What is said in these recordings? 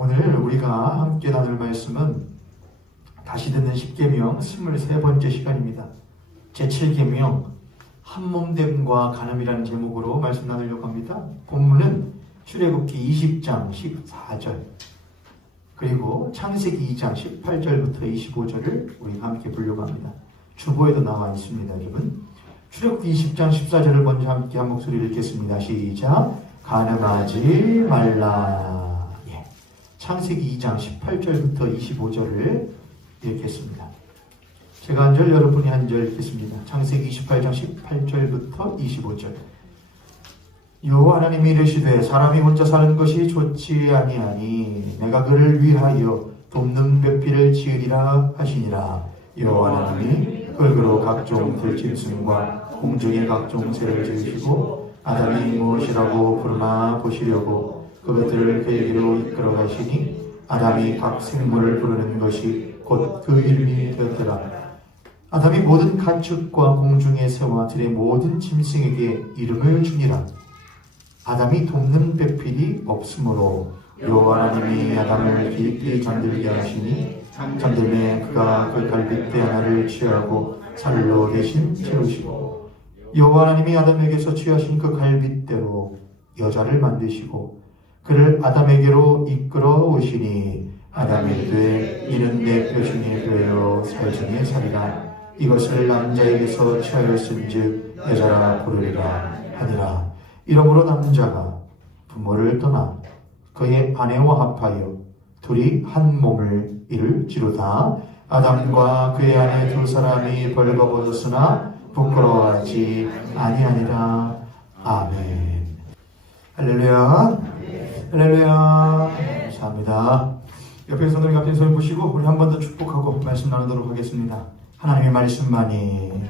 오늘 우리가 함께 나눌 말씀은 다시 듣는 십계명 23번째 시간입니다. 제7계명 한몸됨과 간음이라는 제목으로 말씀 나누려고 합니다. 본문은 출애굽기 20장 14절 그리고 창세기 2장 18절부터 25절을 우리가 함께 보려고 합니다. 주보에도 나와 있습니다. 여러분, 출애굽기 20장 14절을 먼저 함께 한 목소리를 읽겠습니다. 시작. 간음하지 말라. 창세기 2장 18절부터 25절을 읽겠습니다. 제가 한 절, 여러분이 한 절 읽겠습니다. 창세기 28장 18절부터 25절. 여호와 하나님이 이르시되 사람이 혼자 사는 것이 좋지 아니하니 내가 그를 위하여 돕는 뼈피를 지으리라 하시니라. 여호와 하나님이 흙으로 각종 들짐승과 공중의 각종 새를 지으시고 아담이 무엇이라고 부르나 보시려고 그것들을 그에게로 이끌어 가시니 아담이 각 생물을 부르는 것이 곧 그 이름이 되었더라. 아담이 모든 가축과 공중의 새와 들의 모든 짐승에게 이름을 주니라. 아담이 돕는 배필이 없으므로 여호와 하나님이 아담을 깊이 잠들게 하시니 잠들매 그가 그 갈빗대 하나를 취하고 살로 대신 채우시고 여호와 하나님이 아담에게서 취하신 그 갈빗대로 여자를 만드시고 그를 아담에게로 이끌어 오시니 아담이 이르되 이는 내 표심이 되어 살중에 살이라. 이것을 남자에게서 취하였은즉 여자라 부르리라 하니라. 이러므로 남자가 부모를 떠나 그의 아내와 합하여 둘이 한 몸을 이룰지로다. 아담과 그의 아내 두 사람이 벌거벗었으나 부끄러워하지 아니하니라. 아멘. 할렐루야. 할렐루야. 감사합니다. 옆에 손을 같은 손을 보시고 우리 한 번 더 축복하고 말씀 나누도록 하겠습니다. 하나님의 말씀만이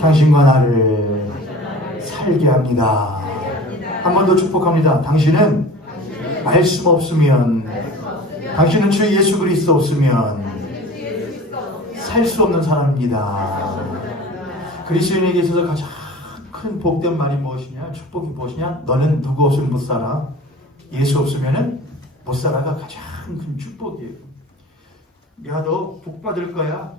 당신과 나를 살게 합니다. 한 번 더 축복합니다. 당신은 말씀 없으면, 당신은 주 예수 그리스도 없으면 살 수 없는 사람입니다. 그리스도인에게 있어서 가장 큰 복된 말이 무엇이냐, 축복이 무엇이냐? 너는 누구 없으면 못 살아. 예수 없으면 못 살아가 가장 큰 축복이에요. 야, 너 복 받을 거야.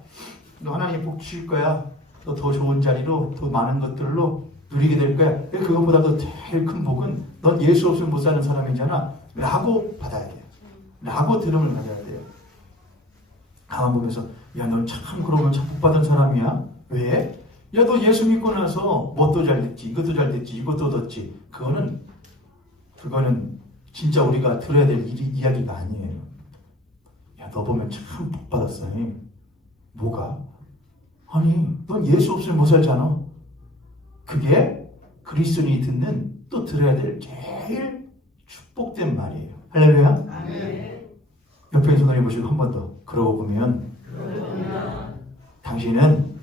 너 하나님 복 주실 거야. 너 더 좋은 자리로, 더 많은 것들로 누리게 될 거야. 그것보다도 제일 큰 복은 넌 예수 없으면 못 사는 사람이잖아 라고 받아야 돼요. 라고 들음을 받아야 돼요. 가만 보면서 야, 넌 참 그러면 참 복 받은 사람이야. 왜? 야, 너 예수 믿고 나서 뭣도 잘 됐지, 이것도 잘 됐지, 이것도 얻었지. 그거는 진짜 우리가 들어야 될 이야기가 아니에요. 야, 너 보면 참 복 받았어. 뭐가? 아니, 넌 예수 없으면 못 살잖아. 그게 그리스도인이 듣는, 또 들어야 될 제일 축복된 말이에요. 할렐루야? 아멘. 옆에 손을 해보시고 한 번 더. 그러고 보면 당신은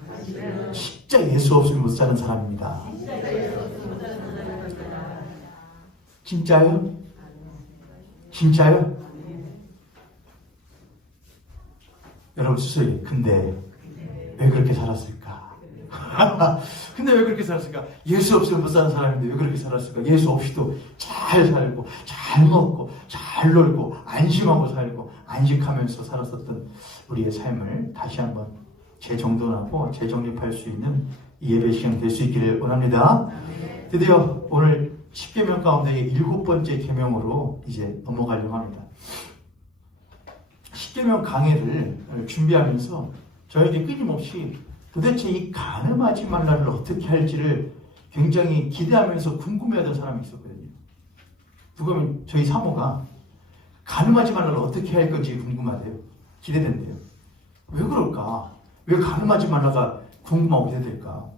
진짜 예수 없으면 못 사는 사람입니다. 진짜요? 진짜요? 여러분 스스로 근데 왜 그렇게 살았을까? 근데 왜 그렇게 살았을까? 예수 없으면 못 사는 사람인데 왜 그렇게 살았을까? 예수 없이도 잘 살고 잘 먹고 잘 놀고 안심하고 살고 안식하면서 살았었던 우리의 삶을 다시 한번 재정돈하고 재정립할 수 있는 이 예배 시간 될 수 있기를 원합니다. 드디어 오늘 10계명 가운데의 7번째 계명으로 이제 넘어가려고 합니다. 10계명 강해를 준비하면서 저에게 끊임없이 도대체 이 간음하지 말라를 어떻게 할지를 굉장히 기대하면서 궁금해하던 사람이 있었거든요. 누구면 저희 사모가 간음하지 말라를 어떻게 할 건지 궁금하대요. 기대된대요. 왜 그럴까? 왜 간음하지 말라가 궁금하고 기대될까?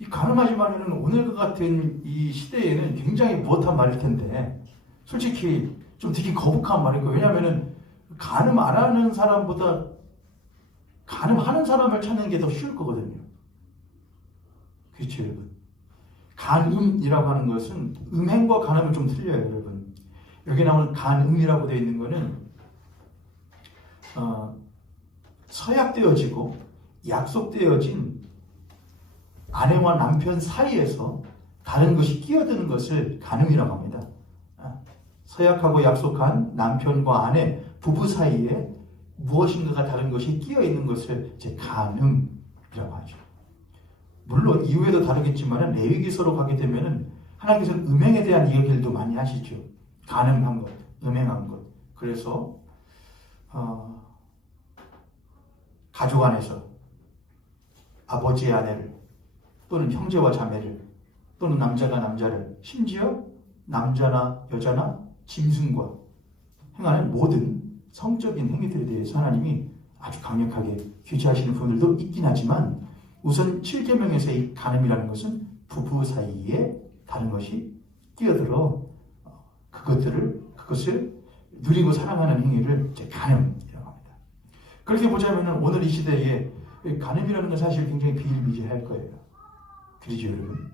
이 간음하지 말라는 오늘과 같은 이 시대에는 굉장히 못한 말일 텐데 솔직히 좀 되게 거북한 말일 거예요. 왜냐하면 간음 안 하는 사람보다 간음하는 사람을 찾는 게 더 쉬울 거거든요. 그렇죠, 여러분? 간음이라고 하는 것은 음행과 간음은 좀 틀려요, 여러분. 여기 나오는 간음이라고 되어 있는 거는 서약되어지고 약속되어진 아내와 남편 사이에서 다른 것이 끼어드는 것을 간음이라고 합니다. 서약하고 약속한 남편과 아내, 부부 사이에 무엇인가가 다른 것이 끼어 있는 것을 이제 간음이라고 하죠. 물론 이후에도 다르겠지만 레위기서로 가게 되면은 하나님께서는 음행에 대한 이야기들도 많이 하시죠. 간음한 것, 음행한 것. 그래서 가족 안에서 아버지의 아내를 또는 형제와 자매를 또는 남자가 남자를 심지어 남자나 여자나 짐승과 행하는 모든 성적인 행위들에 대해서 하나님이 아주 강력하게 규제하시는 부분들도 있긴 하지만 우선 7계명에서 이 간음이라는 것은 부부 사이에 다른 것이 끼어들어 그것을 누리고 사랑하는 행위를 이제 간음이라고 합니다. 그렇게 보자면 오늘 이 시대에 간음이라는 건 사실 굉장히 비일비재할 거예요. 그러죠, 여러분?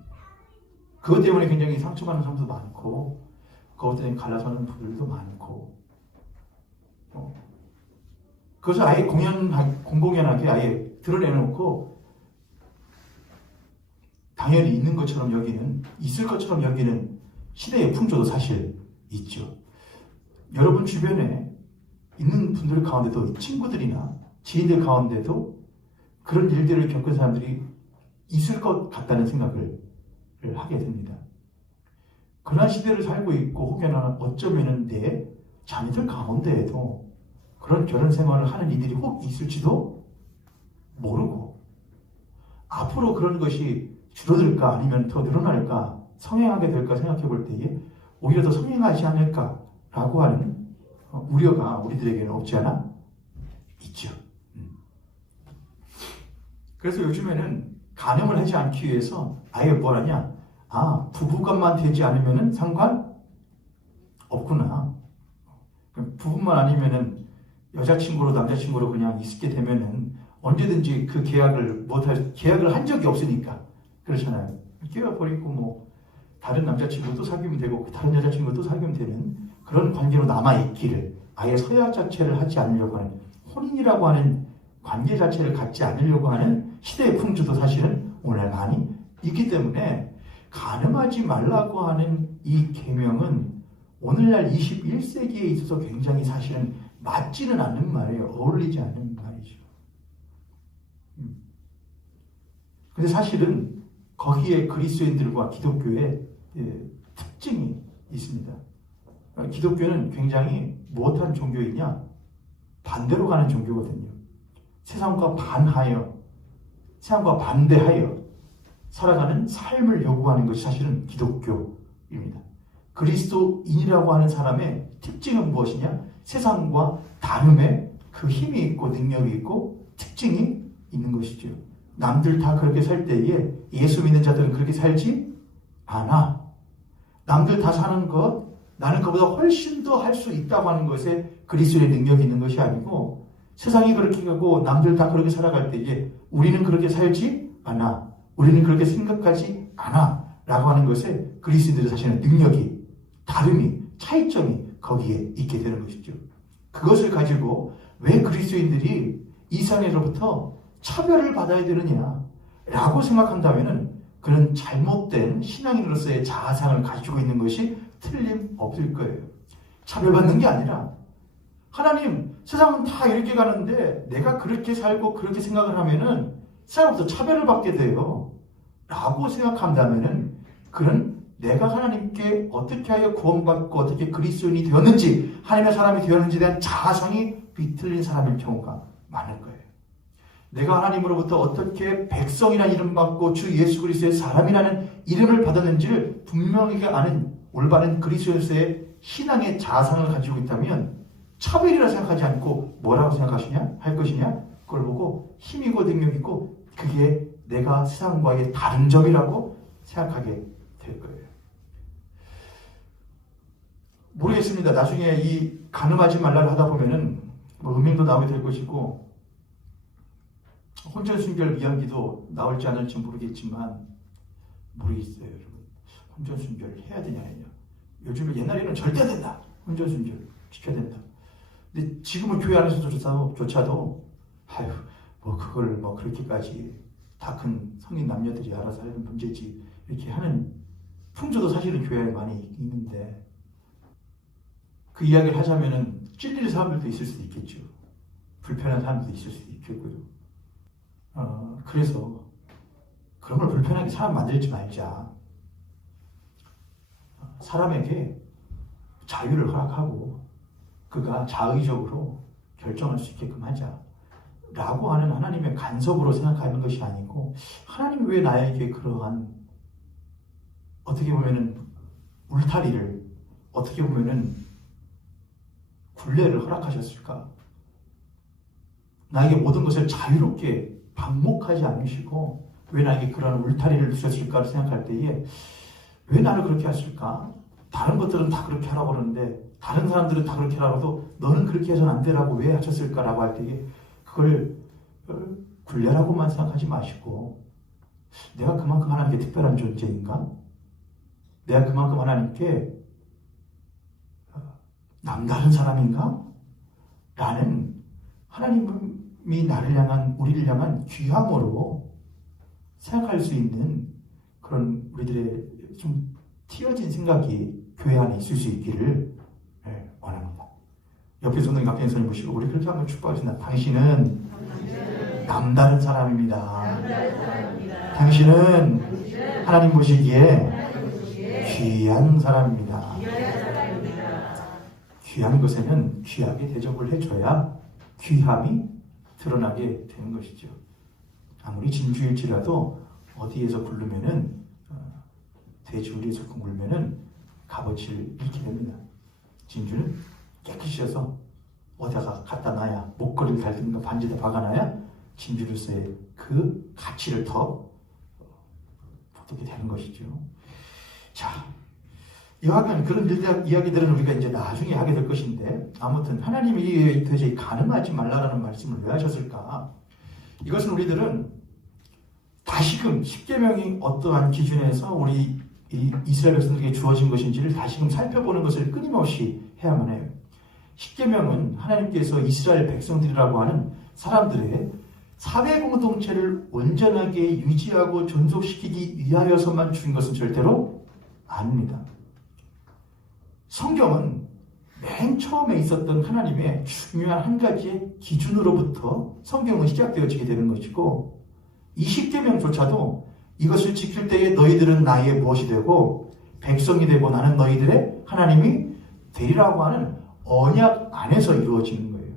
그것 때문에 굉장히 상처받는 사람도 많고 그것 때문에 갈라서는 분들도 많고 그것을 아예 공공연하게 아예 드러내놓고 당연히 있는 것처럼 여기는, 있을 것처럼 여기는 시대의 풍조도 사실 있죠. 여러분 주변에 있는 분들 가운데도 친구들이나 지인들 가운데도 그런 일들을 겪은 사람들이 있을 것 같다는 생각을 하게 됩니다. 그런 시대를 살고 있고 혹여나 어쩌면 내 자녀들 가운데에도 그런 결혼 생활을 하는 이들이 혹 있을지도 모르고 앞으로 그런 것이 줄어들까 아니면 더 늘어날까 성행하게 될까 생각해 볼 때에 오히려 더 성행하지 않을까라고 하는 우려가 우리들에게는 없지 않아 있죠. 그래서 요즘에는 간음을 하지 않기 위해서 아예 뭘 하냐? 부부간만 되지 않으면 상관 없구나. 부부만 아니면은 여자친구로 남자친구로 그냥 있게 되면은 언제든지 그 계약을 한 적이 없으니까 그렇잖아요. 깨어버리고 뭐 다른 남자친구도 사귀면 되고 다른 여자친구도 사귀면 되는 그런 관계로 남아있기를 아예 서약 자체를 하지 않으려고 하는 혼인이라고 하는 관계 자체를 갖지 않으려고 하는 시대의 풍조도 사실은 오늘 많이 있기 때문에 간음하지 말라고 하는 이 계명은 오늘날 21세기에 있어서 굉장히 사실은 맞지는 않는 말이에요. 어울리지 않는 말이죠. 근데 사실은 거기에 그리스도인들과 기독교의 특징이 있습니다. 기독교는 굉장히 무엇한 종교이냐? 반대로 가는 종교거든요. 세상과 반대하여 살아가는 삶을 요구하는 것이 사실은 기독교입니다. 그리스도인이라고 하는 사람의 특징은 무엇이냐? 세상과 다름의 그 힘이 있고 능력이 있고 특징이 있는 것이죠. 남들 다 그렇게 살 때에 예수 믿는 자들은 그렇게 살지 않아. 남들 다 사는 것, 나는 그보다 훨씬 더 할 수 있다고 하는 것에 그리스도의 능력이 있는 것이 아니고 세상이 그렇게 가고 남들 다 그렇게 살아갈 때에 우리는 그렇게 살지 않아. 우리는 그렇게 생각하지 않아. 라고 하는 것에 그리스도인들의 사실은 능력이, 다름이, 차이점이 거기에 있게 되는 것이죠. 그것을 가지고 왜 그리스도인들이 이 세상에서부터 차별을 받아야 되느냐 라고 생각한다면 그는 잘못된 신앙인으로서의 자아상을 가지고 있는 것이 틀림없을 거예요. 차별받는 게 아니라 하나님 세상은 다 이렇게 가는데 내가 그렇게 살고 그렇게 생각을 하면은 세상부터 차별을 받게 돼요 라고 생각한다면은 그는 내가 하나님께 어떻게 하여 구원받고 어떻게 그리스도인이 되었는지 하나님의 사람이 되었는지에 대한 자아상이 비틀린 사람일 경우가 많을 거예요. 내가 하나님으로부터 어떻게 백성이라는 이름 받고 주 예수 그리스도의 사람이라는 이름을 받았는지를 분명하게 아는 올바른 그리스도인으로서의 신앙의 자아상을 가지고 있다면 차별이라 생각하지 않고 뭐라고 할 것이냐? 그걸 보고 힘이고 능력이고 그게 내가 세상과의 다른 점이라고 생각하게 될 거예요. 모르겠습니다. 나중에 이 간음하지 말라를 하다 보면은 뭐 음행도 나오게 될 것이고 혼전순결 미연기도 나올지 않을지 모르겠지만 모르겠어요, 여러분. 혼전순결 해야 되냐 아니냐. 요즘에 옛날에는 절대 안 된다. 혼전순결 지켜야 된다. 근데 지금은 교회 안에서조차도 뭐 그걸 뭐 그렇게까지 다 큰 성인 남녀들이 알아서 하는 문제지 이렇게 하는 풍조도 사실은 교회 안에 많이 있는데 그 이야기를 하자면은 찔릴 사람들도 있을 수도 있겠죠. 불편한 사람들도 있을 수도 있겠고요. 그래서 그런 걸 불편하게 사람 만들지 말자. 사람에게 자유를 허락하고 그가 자의적으로 결정할 수 있게끔 하자. 라고 하는 하나님의 간섭으로 생각하는 것이 아니고, 하나님이 왜 나에게 그러한 어떻게 보면은 울타리를, 어떻게 보면은 굴레를 허락하셨을까? 나에게 모든 것을 자유롭게 방목하지 않으시고 왜 나에게 그런 울타리를 두셨을까를 생각할 때에 왜 나를 그렇게 하실까? 다른 것들은 다 그렇게 하라고 그러는데, 다른 사람들은 다 그렇게 하라고 해도 너는 그렇게 해서는 안 되라고 왜 하셨을까라고 할 때에 그걸 굴레라고만 생각하지 마시고, 내가 그만큼 하나님께 특별한 존재인가? 내가 그만큼 하나님께 남다른 사람인가? 라는 하나님이 나를 향한, 우리를 향한 귀함으로 생각할 수 있는 그런 우리들의 좀 튀어진 생각이 교회 안에 있을 수 있기를 원합니다. 옆에 손님, 앞에 손님 보시고 우리 그렇게 한번 축복하겠습니다. 당신은 남다른 사람입니다. 당신은 하나님 보시기에 귀한 사람입니다. 귀한 것에는 귀하게 대접을 해줘야 귀함이 드러나게 되는 것이죠. 아무리 진주일지라도 어디에서 굴르면은 돼지우리에서 굴르면은 값어치를 잃게 됩니다. 진주는 깨끗이 해서 어디다가 갖다 놔야, 목걸이를 달든가 반지에 박아놔야 진주로서의 그 가치를 더 붙게 되는 것이죠. 자, 이와같은 그런 이야기들은 우리가 이제 나중에 하게 될 것인데, 아무튼 하나님이 도저히 가늠하지 말라라는 말씀을 왜 하셨을까? 이것은 우리들은 다시금 십계명이 어떠한 기준에서 우리 이스라엘 백성들에게 주어진 것인지를 다시금 살펴보는 것을 끊임없이 해야만 해요. 십계명은 하나님께서 이스라엘 백성들이라고 하는 사람들의 사회 공동체를 온전하게 유지하고 존속시키기 위하여서만 주신 것은 절대로 아닙니다. 성경은 맨 처음에 있었던 하나님의 중요한 한 가지의 기준으로부터 성경은 시작되어지게 되는 것이고, 이 십계명조차도 이것을 지킬 때에 너희들은 나의 무엇이 되고 백성이 되고 나는 너희들의 하나님이 되리라고 하는 언약 안에서 이루어지는 거예요.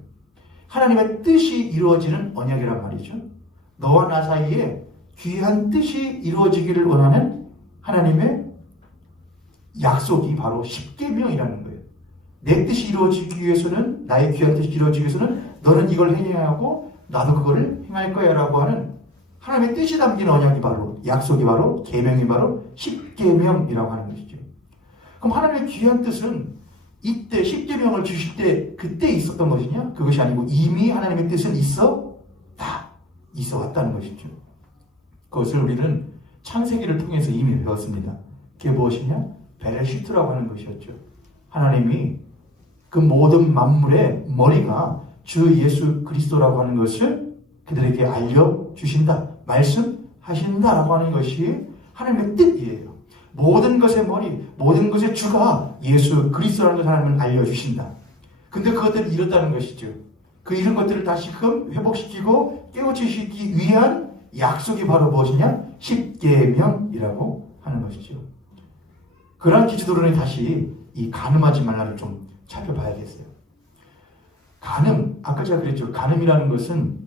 하나님의 뜻이 이루어지는 언약이란 말이죠. 너와 나 사이에 귀한 뜻이 이루어지기를 원하는 하나님의 약속이 바로 십계명이라는 거예요. 내 뜻이 이루어지기 위해서는, 나의 귀한 뜻이 이루어지기 위해서는 너는 이걸 행해야 하고 나도 그거를 행할 거야 라고 하는 하나님의 뜻이 담긴 언약이 바로, 약속이 바로, 계명이 바로 십계명이라고 하는 것이죠. 그럼 하나님의 귀한 뜻은 이때 십계명을 주실 때 그때 있었던 것이냐? 그것이 아니고 이미 하나님의 뜻은 있어 왔다는 것이죠. 그것을 우리는 창세기를 통해서 이미 배웠습니다. 그게 무엇이냐? 베레시트라고 하는 것이었죠. 하나님이 그 모든 만물의 머리가 주 예수 그리스도라고 하는 것을 그들에게 알려주신다, 말씀하신다라고 하는 것이 하나님의 뜻이에요. 모든 것의 머리, 모든 것의 주가 예수 그리스도라는 것을 하나님은 알려주신다. 근데 그것들을 잃었다는 것이죠. 그 잃은 것들을 다시금 회복시키고 깨우치시기 위한 약속이 바로 무엇이냐? 십계명이라고 하는 것이죠. 그러한 기준으로는 다시 이 간음하지 말라를 좀 살펴봐야겠어요. 간음, 아까 제가 그랬죠. 간음이라는 것은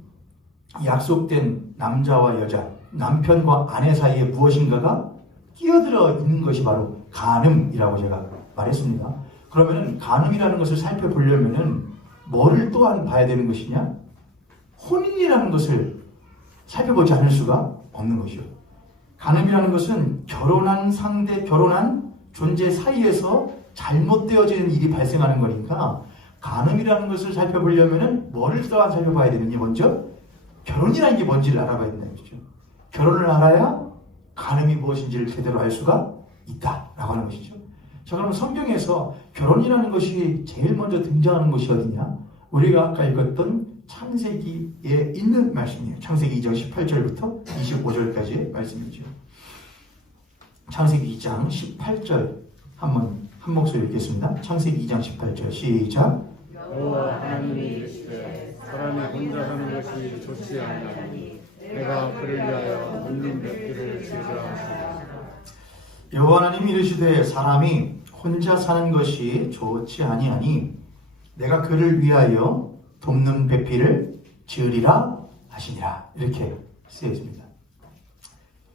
약속된 남자와 여자, 남편과 아내 사이에 무엇인가가 끼어들어 있는 것이 바로 간음이라고 제가 말했습니다. 그러면은 간음이라는 것을 살펴보려면은 뭐를 또한 봐야 되는 것이냐? 혼인이라는 것을 살펴보지 않을 수가 없는 것이요. 간음이라는 것은 결혼한 상대, 결혼한 존재 사이에서 잘못되어지는 일이 발생하는 거니까, 간음이라는 것을 살펴보려면은 뭐를 또한 살펴봐야 되느냐? 먼저 결혼이라는 게 뭔지를 알아봐야 된다는 것이죠. 결혼을 알아야 간음이 무엇인지를 제대로 알 수가 있다라고 하는 것이죠. 자, 그럼 성경에서 결혼이라는 것이 제일 먼저 등장하는 것이 어디냐? 우리가 아까 읽었던 창세기에 있는 말씀이에요. 창세기 2장 18절부터 25절까지의 말씀이죠. 창세기 2장 18절 한번 한 목소리 읽겠습니다. 창세기 2장 18절 시작. 여호와 하나님이 이르시되 사람이 혼자 사는 것이 좋지 아니하니 내가 그를 위하여 묻는 몇 개를 지으라 하시니라. 여호와 하나님이 이르시되 사람이 혼자 사는 것이 좋지 아니하니 내가 그를 위하여 돕는 배필을 지으리라 하시니라. 이렇게 쓰여 있습니다.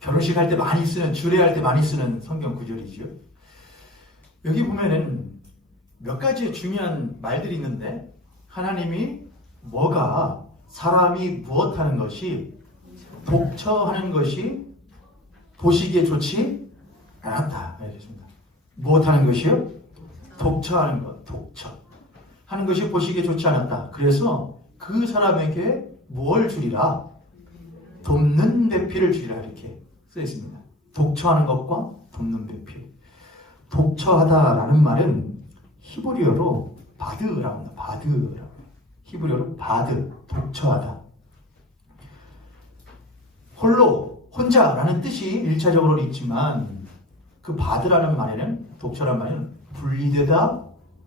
결혼식 할 때 많이 쓰는, 주례할 때 많이 쓰는 성경 구절이죠. 여기 보면은 몇 가지 중요한 말들이 있는데, 하나님이 뭐가 사람이 무엇하는 것이 독처하는 것이 보시기에 좋지 않았다. 알겠습니다. 무엇하는 것이요? 독처하는 것, 독처 하는 것이 보시기에 좋지 않았다. 그래서 그 사람에게 뭘 주리라? 돕는 배필을 주리라. 이렇게 써 있습니다. 독처하는 것과 돕는 배필. 독처하다라는 말은 히브리어로 바드라고 합니다. 바드라고. 히브리어로 바드, 독처하다. 홀로, 혼자라는 뜻이 1차적으로는 있지만 그 바드라는 말에는, 독처라는 말에는 분리되다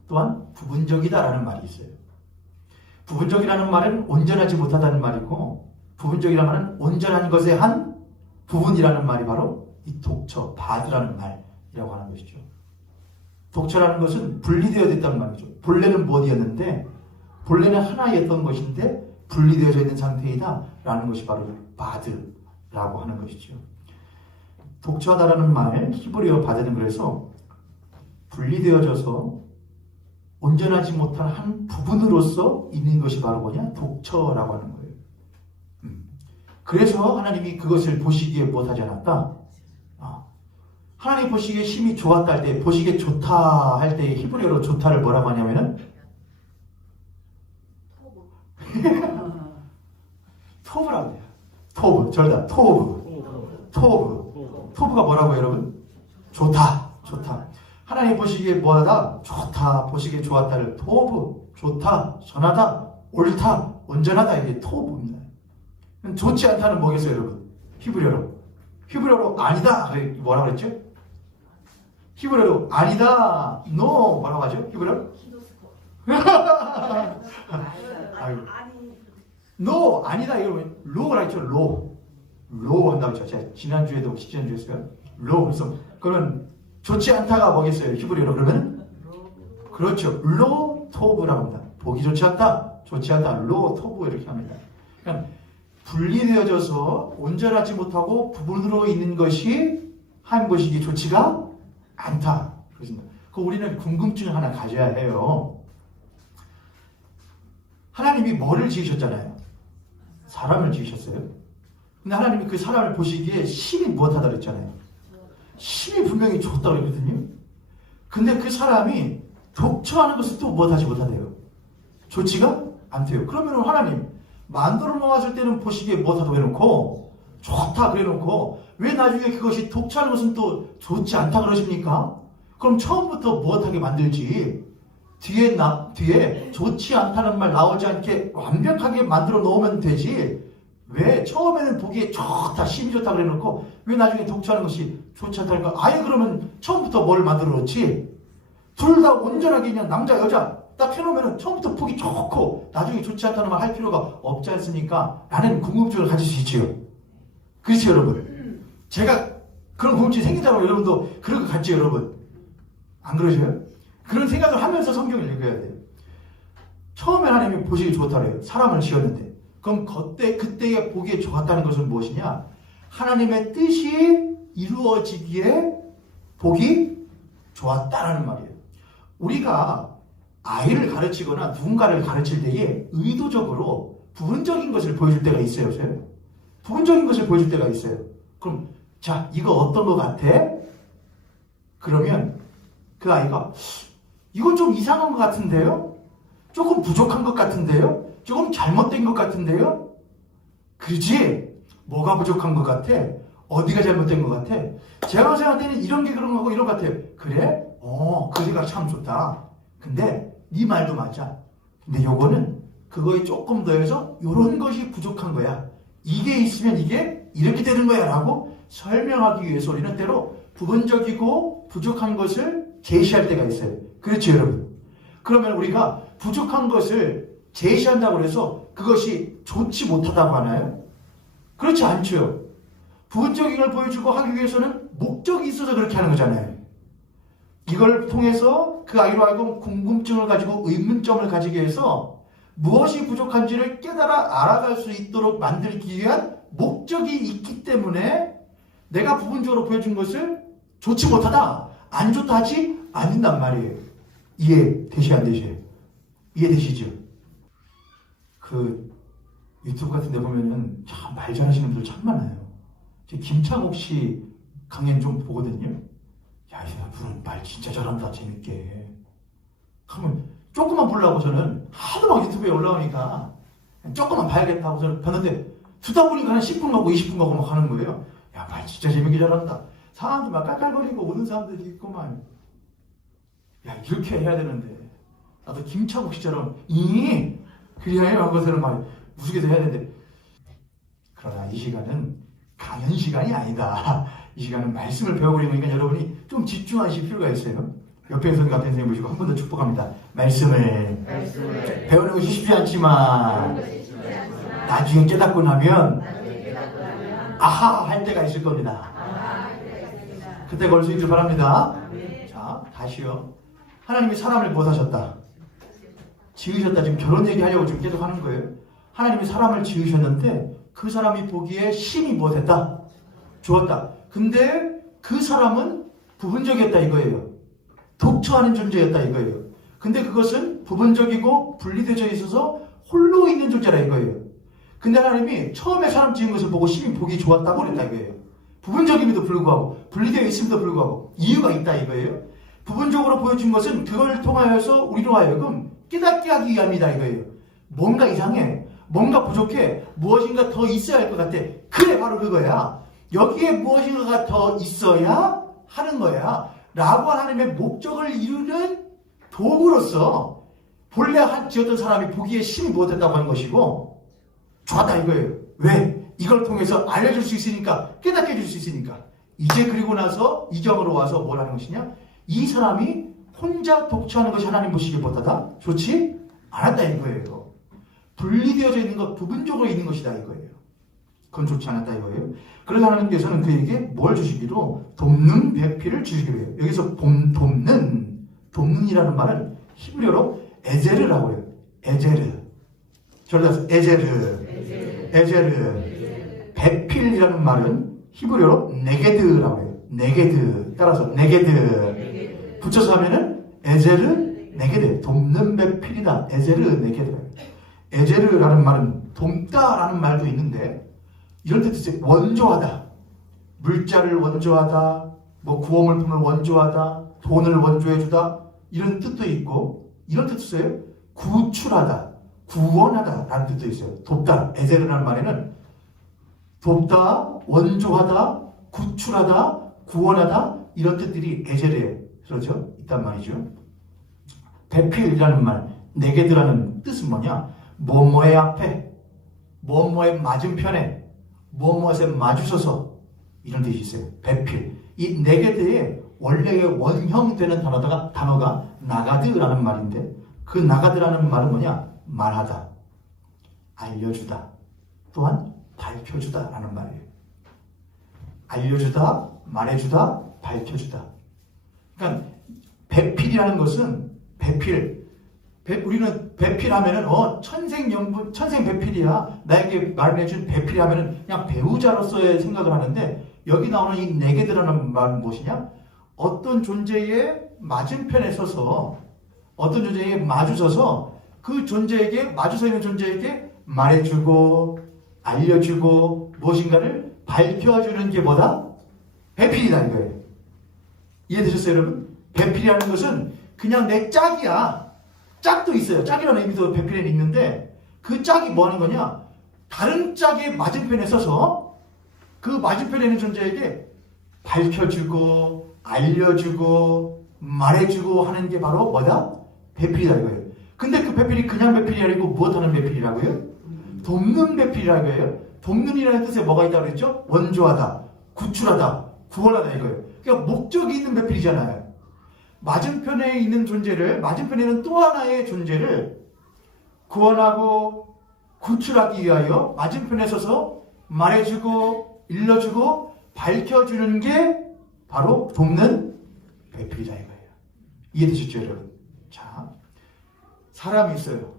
또한 부분적이다라는 말이 있어요. 부분적이라는 말은 온전하지 못하다는 말이고, 부분적이라는 말은 온전한 것의 한 부분이라는 말이 바로 이 독처, 바드라는 말이라고 하는 것이죠. 독처라는 것은 분리되어 있다는 말이죠. 본래는 무엇이었는데, 본래는 하나였던 것인데 분리되어져 있는 상태이다 라는 것이 바로 바드라고 하는 것이죠. 독처하다라는 말, 히브리어 바드는 그래서 분리되어져서 온전하지 못한 한 부분으로서 있는 것이 바로 뭐냐? 독처라고 하는 거예요. 그래서 하나님이 그것을 보시기에 무엇하지 않았다? 하나님 보시기에 심히 좋았다 할 때, 보시기에 좋다 할 때 히브리어로 좋다를 뭐라고 하냐면은 토브라고 해요. 토브, 절다, 토브가 뭐라고 여러분? 좋다, 좋다. 하나님 보시기에 뭐하다? 좋다, 보시기에 좋았다를 토브, 좋다, 선하다, 옳다, 온전하다. 이게 토브입니다. 좋지 않다는 뭐겠어요, 여러분? 히브리어로 아니다. 뭐라고 그랬죠? 히브리어로 아니다, no 뭐라고 하죠? 히브리어로? no 아니다 이러면 로라 했죠. 로 한다고 했죠. 제가 지난주에도 지난주였어요. 로. 그래서 그러면 좋지 않다가 뭐겠어요? 히브리어로 그러면 그렇죠. 로 토브라고 합니다. 보기 좋지 않다, 좋지 않다, 로 토브 이렇게 합니다. 그러니까 분리되어져서 온전하지 못하고 부분으로 있는 것이 한 것이기 좋지가 않다. 그렇습니다. 그 우리는 궁금증 하나 가져야 해요. 하나님이 뭐를 지으셨잖아요? 사람을 지으셨어요. 근데 하나님이 그 사람을 보시기에 심히 무엇하다 그랬잖아요. 심히 분명히 좋다 그랬거든요. 근데 그 사람이 독처하는 것을 또 무엇하지 못하대요. 좋지가 않대요. 그러면 하나님 만들어 놓았을 때는 보시기에 무엇하다고 해놓고 좋다 그래놓고 왜 나중에 그것이 독처하는 것은 또 좋지 않다 그러십니까? 그럼 처음부터 무엇하게 만들지 뒤에 좋지 않다는 말 나오지 않게 완벽하게 만들어 놓으면 되지. 왜 처음에는 보기에 좋다, 심히 좋다 그래놓고 왜 나중에 독처하는 것이 좋지 않다니까? 아예 그러면 처음부터 뭘 만들어 놓지? 둘 다 온전하게 그냥 남자 여자 딱 해놓으면 처음부터 보기 좋고 나중에 좋지 않다는 말 할 필요가 없지 않습니까? 라는 궁금증을 가질 수 있지요. 그렇지 여러분? 제가 그런 궁금증이 생기자고 여러분도 그런 거 같지 여러분? 안 그러세요? 그런 생각을 하면서 성경을 읽어야 돼요. 처음에 하나님이 보시기 좋다래요. 사람을 지었는데. 그럼 그때에 보기에 좋았다는 것은 무엇이냐? 하나님의 뜻이 이루어지기에 보기 좋았다라는 말이에요. 우리가 아이를 가르치거나 누군가를 가르칠 때에 의도적으로 부분적인 것을 보여줄 때가 있어요. 부분적인 것을 보여줄 때가 있어요. 그럼 자, 이거 어떤 것 같아? 그러면 그 아이가 이건 좀 이상한 것 같은데요? 조금 부족한 것 같은데요? 조금 잘못된 것 같은데요? 그렇지? 뭐가 부족한 것 같아? 어디가 잘못된 것 같아? 제가 생각할 때는 이런 게 그런 거고 이런 것 같아요. 그래? 그 생각 참 좋다. 근데 네 말도 맞아. 근데 요거는 그거에 조금 더해서 요런 것이 부족한 거야. 이게 있으면 이게 이렇게 되는 거야 라고 설명하기 위해서 우리는 때로 부분적이고 부족한 것을 제시할 때가 있어요. 그렇죠, 여러분? 그러면 우리가 부족한 것을 제시한다고 해서 그것이 좋지 못하다고 하나요? 그렇지 않죠. 부분적인 걸 보여주고 하기 위해서는 목적이 있어서 그렇게 하는 거잖아요. 이걸 통해서 그 아이로 하여금 궁금증을 가지고 의문점을 가지게 해서 무엇이 부족한지를 깨달아 알아갈 수 있도록 만들기 위한 목적이 있기 때문에 내가 부분적으로 보여준 것을 좋지 못하다, 안 좋다 하지 않는단 말이에요. 이해되시 안 되셔요? 이해되시죠? 그 유튜브 같은 데 보면은 참 말 잘하시는 분들 참 많아요. 제 김창옥 씨 강연 좀 보거든요. 야, 이 사람 말 진짜 잘한다, 재밌게. 하면 조금만 보려고 저는 하도 막 유튜브에 올라오니까 조금만 봐야겠다고 저는 봤는데 두다 보니까 한 10분 가고 20분 가고 막 하는 거예요. 야, 말 진짜 재밌게 잘한다. 사람들 막 깔깔거리고 오는 사람들이 있고만. 야, 이렇게 해야 되는데 나도 김창옥 씨처럼 그래야 하고서는 막 무속에서 해야 되는데, 그러나 이 시간은 강연 시간이 아니다. 이 시간은 말씀을 배워보는 거니까 여러분이 좀 집중하실 필요가 있어요. 옆에 선생님, 앞에 선생님 보시고 한 번 더 축복합니다. 말씀을 배우는 것이 쉽지 않지만 나중에 깨닫고 나면 아하 할 때가 있을 겁니다. 그때가 올 수 있길 바랍니다. 자, 다시요. 하나님이 사람을 뭐 하셨다? 지으셨다. 지금 결혼 얘기하려고 지금 계속 하는 거예요. 하나님이 사람을 지으셨는데 그 사람이 보기에 심이 뭐 됐다? 좋았다. 근데 그 사람은 부분적이었다 이거예요. 독처하는 존재였다 이거예요. 근데 그것은 부분적이고 분리되어 있어서 홀로 있는 존재라 이거예요. 근데 하나님이 처음에 사람 지은 것을 보고 심히 보기 좋았다고 그랬다 이거예요. 부분적임에도 불구하고 분리되어 있음에도 불구하고 이유가 있다 이거예요. 부분적으로 보여준 것은 그걸 통하여서 우리로 하여금 깨닫게 하기 위함이다 이거예요. 뭔가 이상해. 뭔가 부족해. 무엇인가 더 있어야 할 것 같아. 그래, 바로 그거야. 여기에 무엇인가가 더 있어야 하는 거야. 라고 하나님의 목적을 이루는 도구로서 본래 지었던 사람이 보기에 심이 못했다고 하는 것이고 좋았다 이거예요. 왜? 이걸 통해서 알려줄 수 있으니까, 깨닫게 해줄 수 있으니까. 이제 그리고 나서 이정으로 와서 뭘 하는 것이냐? 이 사람이 혼자 독처하는 것이 하나님 보시기에 못하다? 좋지 않았다 이거예요. 분리되어져 있는 것, 부분적으로 있는 것이다 이거예요. 그건 좋지 않았다 이거예요. 그래서 하나님께서는 그에게 뭘 주시기로? 돕는 배필을 주시기로 해요. 여기서 돕는이라는 말은 히브리어로 에제르라고 해요. 에제르. 저를 에제르. 배필이라는 말은 히브리어로 네게드라고 해요. 네게드. 따라서 네게드. 붙여서 하면은 에제르 네게드. 돕는 배필이다. 에제르 네게드. 에제르라는 말은 돕다라는 말도 있는데 이런 뜻이 있어요. 원조하다. 물자를 원조하다. 뭐 구호물품을 원조하다. 돈을 원조해주다. 이런 뜻도 있고 이런 뜻도 있어요. 구출하다. 구원하다 라는 뜻도 있어요. 돕다. 에제르라는 말에는 돕다, 원조하다, 구출하다, 구원하다 이런 뜻들이 에제르에 그렇죠? 있단 말이죠. 배필이라는 말, 네게드라는 뜻은 뭐냐? 뭐뭐의 앞에, 뭐뭐의 맞은편에, 뭐뭐에 마주서서 이런 뜻이 있어요. 배필. 이 네게드의 원래의 원형되는 단어가 나가드라는 말인데 그 나가드라는 말은 뭐냐? 말하다, 알려주다, 또한 밝혀주다라는 말이에요. 알려주다, 말해주다, 밝혀주다. 그러니까 배필이라는 것은 우리는 배필하면은 천생 배필이야. 나에게 마련해준 배필하면은 그냥 배우자로서의 생각을 하는데 여기 나오는 이 네게드라는 말은 무엇이냐? 어떤 존재의 맞은편에 서서 어떤 존재에게 마주서서 그 존재에게 마주서 있는 존재에게 말해주고 알려주고 무엇인가를 밝혀주는 게 뭐다? 배필이다 이거예요. 이해되셨어요 여러분? 배필이라는 것은 그냥 내 짝이야. 짝도 있어요. 짝이라는 의미도 배필에는 있는데 그 짝이 뭐 하는 거냐? 다른 짝의 맞은편에 서서 그 맞은편에 있는 존재에게 밝혀주고 알려주고 말해주고 하는 게 바로 뭐다? 배필이다 이거예요. 근데 그 배필이 그냥 배필이 아니고 무엇하는 배필이라고요? 돕는 배필이라고 해요. 돕는이라는 뜻에 뭐가 있다고 그랬죠? 원조하다, 구출하다, 구원하다 이거예요. 그러니까 목적이 있는 배필이잖아요. 맞은편에 있는 존재를, 맞은편에는 또 하나의 존재를 구원하고 구출하기 위하여 맞은편에 서서 말해주고 일러주고 밝혀주는 게 바로 돕는 배필이다 이거예요. 이해되셨죠 여러분? 자, 사람이 있어요.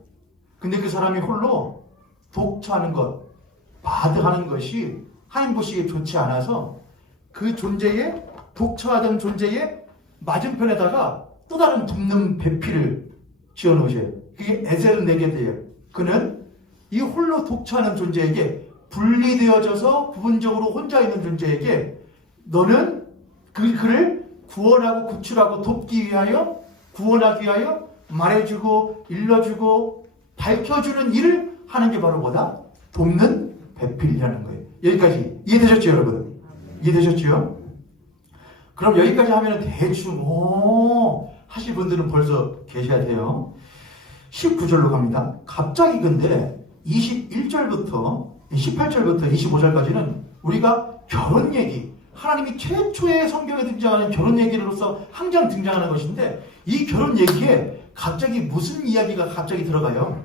근데 그 사람이 홀로 독처하는 것, 바드하는 것이 하나님 보시기에 좋지 않아서 그 존재에, 독처하던 존재에 맞은편에다가 또 다른 돕는 배필을 지어놓으셔요. 그게 에셀 네게드예요. 그는 이 홀로 독처하는 존재에게 분리되어져서 부분적으로 혼자 있는 존재에게 너는 그를 구원하고 구출하고 돕기 위하여, 구원하기 위하여 말해주고 일러주고 밝혀주는 일을 하는 게 바로 뭐다? 돕는 배필이라는 거예요. 여기까지 이해되셨죠 여러분? 이해되셨죠? 그럼 여기까지 하면 대충 하실 분들은 벌써 계셔야 돼요. 19절로 갑니다. 갑자기 근데 21절부터 18절부터 25절까지는 우리가 결혼 얘기, 하나님이 최초의 성경에 등장하는 결혼 얘기로서 항상 등장하는 것인데 이 결혼 얘기에 갑자기 무슨 이야기가 갑자기 들어가요?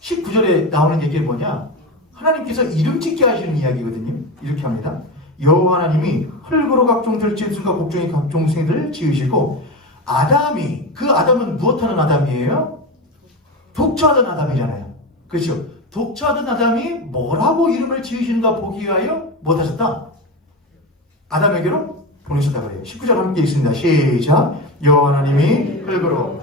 19절에 나오는 얘기는 뭐냐? 하나님께서 이름 짓게 하시는 이야기거든요. 이렇게 합니다. 여호와 하나님이 흙으로 각종 들짐승과 곡종의 각종 생들을 지으시고 아담이, 그 아담은 무엇하는 아담이에요? 독처하던 아담이잖아요. 그렇죠? 독처하던 아담이 뭐라고 이름을 지으시는가 보기 위하여 무엇하셨다? 아담에게로 보내셨다 그래요. 19절 함께 있습니다. 시작. 여호와 하나님이 흙으로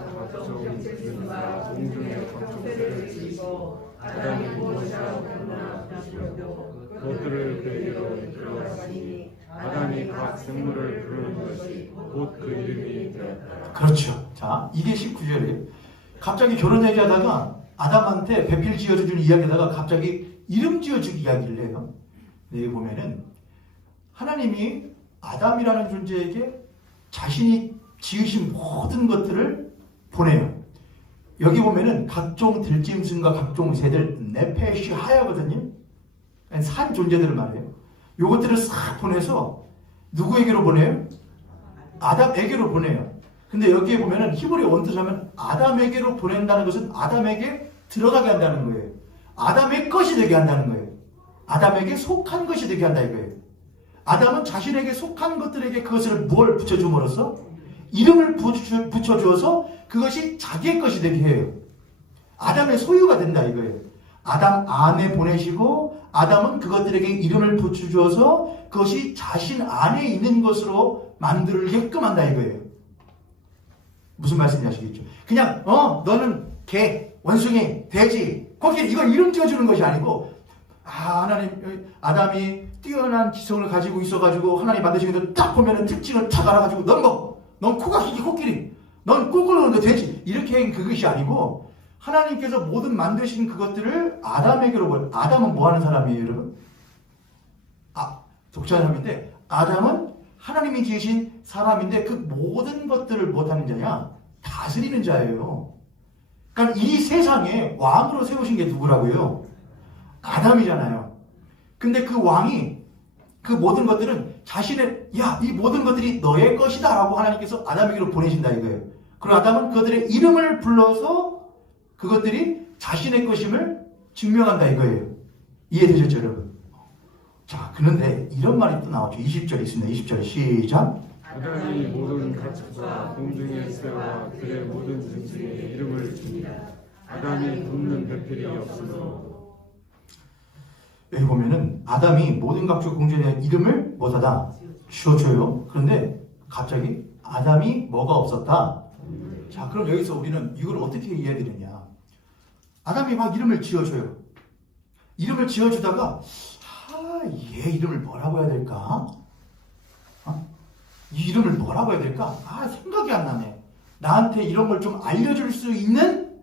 그것들을 그에게로 들어가시니 아담이 각 생물을 부르는 것이 곧 그 이름이 되었다. 그렇죠. 자, 이게 19절이에요. 갑자기 결혼 얘기하다가 아담한테 배필 지어주는 이야기하다가 갑자기 이름 지어주기 이야기를 해요. 여기 보면은 하나님이 아담이라는 존재에게 자신이 지으신 모든 것들을 보내요. 여기 보면은 각종 들짐승과 각종 새들, 네페시 하야거든요. 산 존재들을 말해요. 요것들을 싹 보내서 누구에게로 보내요? 아담에게로 보내요. 근데 여기에 보면은 히브리 원뜻을 하면 아담에게로 보낸다는 것은 아담에게 들어가게 한다는 거예요. 아담의 것이 되게 한다는 거예요. 아담에게 속한 것이 되게 한다 이거예요. 아담은 자신에게 속한 것들에게 그것을 뭘 붙여줌으로써 이름을 붙여주어서 그것이 자기의 것이 되게 해요. 아담의 소유가 된다 이거예요. 아담 안에 보내시고 아담은 그것들에게 이름을 붙여주어서 그것이 자신 안에 있는 것으로 만들게끔 한다 이거예요. 무슨 말씀인지 아시겠죠? 그냥 너는 개, 원숭이, 돼지, 거기에 이걸 이름 지어주는 것이 아니고 하나님, 아담이 뛰어난 지성을 가지고 있어가지고 하나님 만드신 것들 딱 보면은 특징을 탁 알아가지고 넌 코가 길이 코끼리, 넌 꿀꿀거리는 거 돼지, 이렇게 한 그것이 아니고 하나님께서 모든 만드신 그것들을 아담에게로 보내. 아담은 뭐 하는 사람이에요 여러분? 독자의 사람인데 아담은 하나님이 지으신 사람인데 그 모든 것들을 못하는 자냐? 다스리는 자예요. 그러니까 이 세상에 왕으로 세우신 게 누구라고요? 아담이잖아요. 근데 그 왕이 그 모든 것들은 자신의 이 모든 것들이 너의 것이다 라고 하나님께서 아담에게로 보내신다 이거예요. 그리고 아담은 그들의 이름을 불러서 그것들이 자신의 것임을 증명한다 이거예요. 이해되셨죠 여러분? 자, 그런데 이런 말이 또 나오죠. 20절에 있습니다. 20절에 시작. 아담이 모든 가축과 공중의 새와 들의 모든 짐승에 이름을 줍니다. 아담이 돕는 배필이 없으므로. 여기 보면은 아담이 모든 각종 공중에 대한 이름을 뭐하다? 지어줘요. 그런데 갑자기 아담이 뭐가 없었다? 자, 그럼 여기서 우리는 이걸 어떻게 이해해야 되느냐? 아담이 막 이름을 지어줘요. 이름을 지어주다가 얘 이름을 뭐라고 해야 될까? 이 이름을 뭐라고 해야 될까? 생각이 안 나네. 나한테 이런 걸 좀 알려줄 수 있는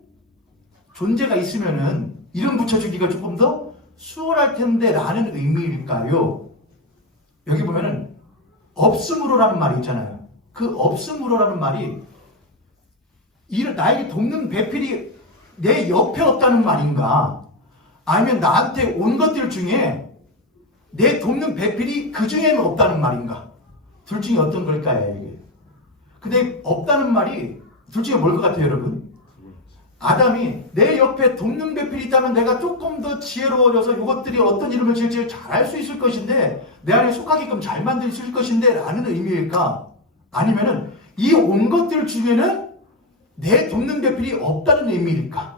존재가 있으면은 이름 붙여주기가 조금 더 수월할 텐데 라는 의미일까요? 여기 보면은 없음으로라는 말이 있잖아요. 그 없음으로라는 말이 나에게 돕는 배필이 내 옆에 없다는 말인가? 아니면 나한테 온 것들 중에 내 돕는 배필이 그 중에는 없다는 말인가? 둘 중에 어떤 걸까요, 이게? 근데 없다는 말이 둘 중에 뭘 것 같아요, 여러분? 아담이 내 옆에 돕는 배필이 있다면 내가 조금 더 지혜로워져서 이것들이 어떤 이름을 지을지 잘할 수 있을 것인데 내 안에 속하게끔 잘 만들 수 있을 것인데 라는 의미일까? 아니면은 이 온 것들 중에는 내 돕는 배필이 없다는 의미일까?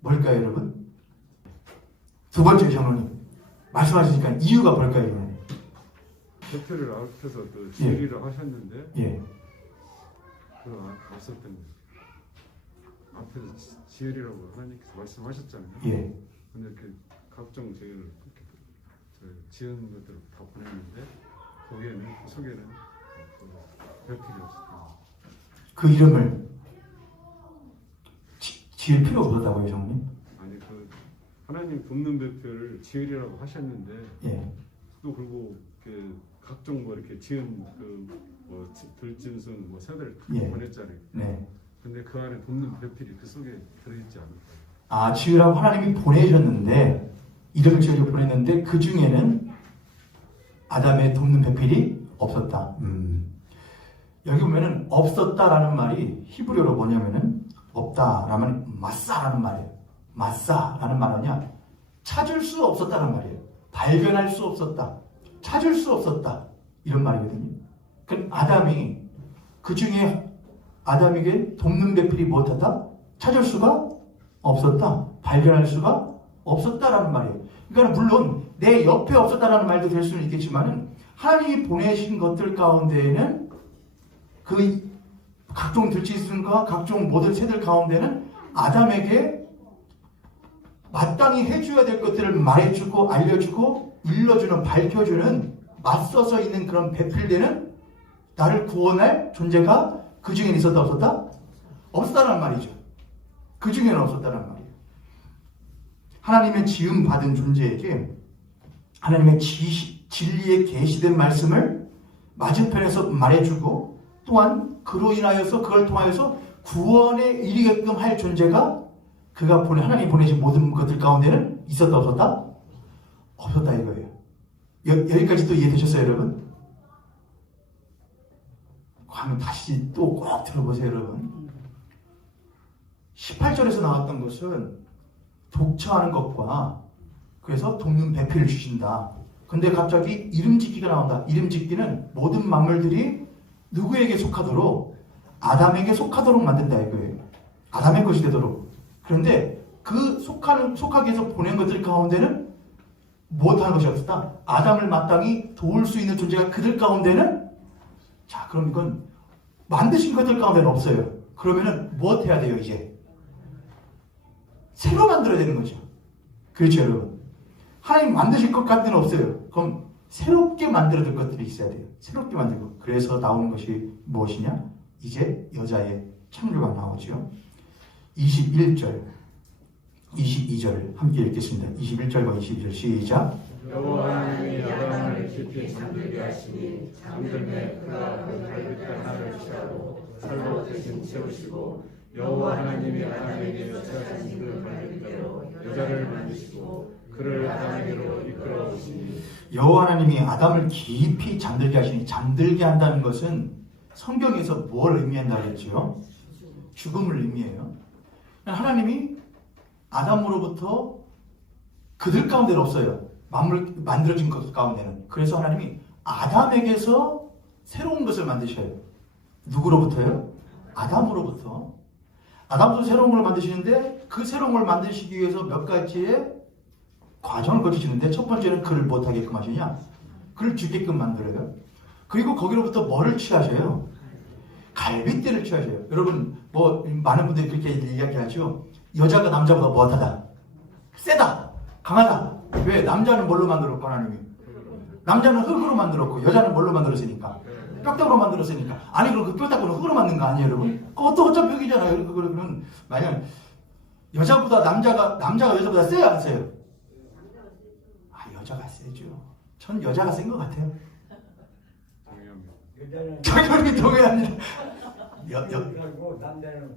뭘까요, 여러분? 두 번째 장로님 말씀하시니까 이유가 뭘까요? 대표를 앞에서 또 지혜를 하셨는데 예. 그거 없었던 거예요. 앞에서 지혜라고 하나님께서 말씀하셨잖아요. 예. 근데 그 각종 저희를 지은 것들을 다 보냈는데 거기에는 그 속에는 그 별필이 없었다. 그 이름을 지을 필요 없었다고요, 장로님? 아니 그 하나님 돕는 별표를 지혜라고 하셨는데 예. 또 그리고 그 각종 뭐 이렇게 지은 그뭐 들짐승 뭐 새들 예. 보냈잖아요. 네. 근데 그 안에 돕는 별필이 그 속에 들어있지 않을까요? 아, 지으라고 하나님이 보내셨는데 이름을 지으려고 보냈는데 그 중에는 아담의 돕는 배필이 없었다. 여기 보면은 없었다라는 말이 히브리어로 뭐냐면은 없다라면 마사라는 말이에요. 마사라는 말은요 찾을 수 없었다는 말이에요. 발견할 수 없었다. 찾을 수 없었다. 이런 말이거든요. 그 아담이 그 중에 아담에게 돕는 배필이 무엇하다? 찾을 수가 없었다. 발견할 수가 없었다라는 말이에요. 그러니까 물론 내 옆에 없었다라는 말도 될 수는 있겠지만은 하나님이 보내신 것들 가운데에는 그 각종 들짐승과 각종 모든 새들 가운데는 아담에게 마땅히 해줘야 될 것들을 말해주고 알려주고 일러주는 밝혀주는 맞서서 있는 그런 배필되는 나를 구원할 존재가 그 중에 있었다 없었다? 없었다는 말이죠. 그 중에는 없었다는 말이에요. 하나님의 지음 받은 존재에게 하나님의 진리에 계시된 말씀을 맞은편에서 말해주고 또한 그로 인하여서 그걸 통하여서 구원에 이르게끔 할 존재가 그가 하나님 보내신 모든 것들 가운데는 있었다 없었다? 없었다 이거예요. 여기까지 또 이해되셨어요, 여러분? 한번 다시 또 꼭 들어보세요, 여러분. 18절에서 나왔던 것은 독처하는 것과 그래서 돕는 배필을 주신다. 근데 갑자기 이름 짓기가 나온다. 이름 짓기는 모든 만물들이 누구에게 속하도록 아담에게 속하도록 만든다 이거예요. 아담의 것이 되도록. 그런데 그 속하기 위해서 보낸 것들 가운데는 못하는 것이 없었다. 아담을 마땅히 도울 수 있는 존재가 그들 가운데는 자 그럼 이건 만드신 것들 가운데는 없어요. 그러면은 무엇 해야 돼요 이제? 새로 만들어야 되는 거죠. 그렇죠 여러분? 하나님 만드실 것 같은 데는 없어요. 그럼 새롭게 만들어질 것들이 있어야 돼요. 새롭게 만들고. 그래서 나오는 것이 무엇이냐? 이제 여자의 창조가 나오죠. 21절, 22절 함께 읽겠습니다. 21절과 22절 시작. 여호와 하나님이 아담을 깊이 잠들게 하시니 잠들매 그가 그 발끝 하나를 취하고 살로 대신 채우시고 여호와 하나님이 아담에게 취하신 그 발끝대로 여자를 만드시고 그를 아담에게로 이끌어 오시니 여호와 하나님이 아담을 깊이 잠들게 하시니 잠들게 한다는 것은 성경에서 뭘 의미한다 그랬죠? 죽음을 의미해요. 하나님이 아담으로부터 그들 가운데는 없어요. 만들어진 것 가운데는. 그래서 하나님이 아담에게서 새로운 것을 만드셔요. 누구로부터요? 아담으로부터. 아담으로부터 새로운 걸 만드시는데 그 새로운 걸 만드시기 위해서 몇 가지의 과정을 거치시는데 첫 번째는 그를 못하게끔 하시냐? 그를 죽게끔 만들어요. 그리고 거기로부터 뭐를 취하셔요? 갈빗대를 취하셔요. 여러분 뭐 많은 분들이 그렇게 이야기하죠. 여자가 남자보다 뭐하다? 세다. 강하다. 왜? 남자는 뭘로 만들었고 하나님이? 남자는 흙으로 만들었고 여자는 뭘로 만들었으니까? 뼈다구로 만들었으니까. 아니 그럼 그 뼈다구는 흙으로 만든 거 아니에요 여러분? 그것도 어차피 흙이잖아요. 그러면 만약 여자가 여자보다 세요 안 세요? 여자가 세죠. 전 여자가 센 것 같아요. 동의합니다. 저기 동의합니다. 남자는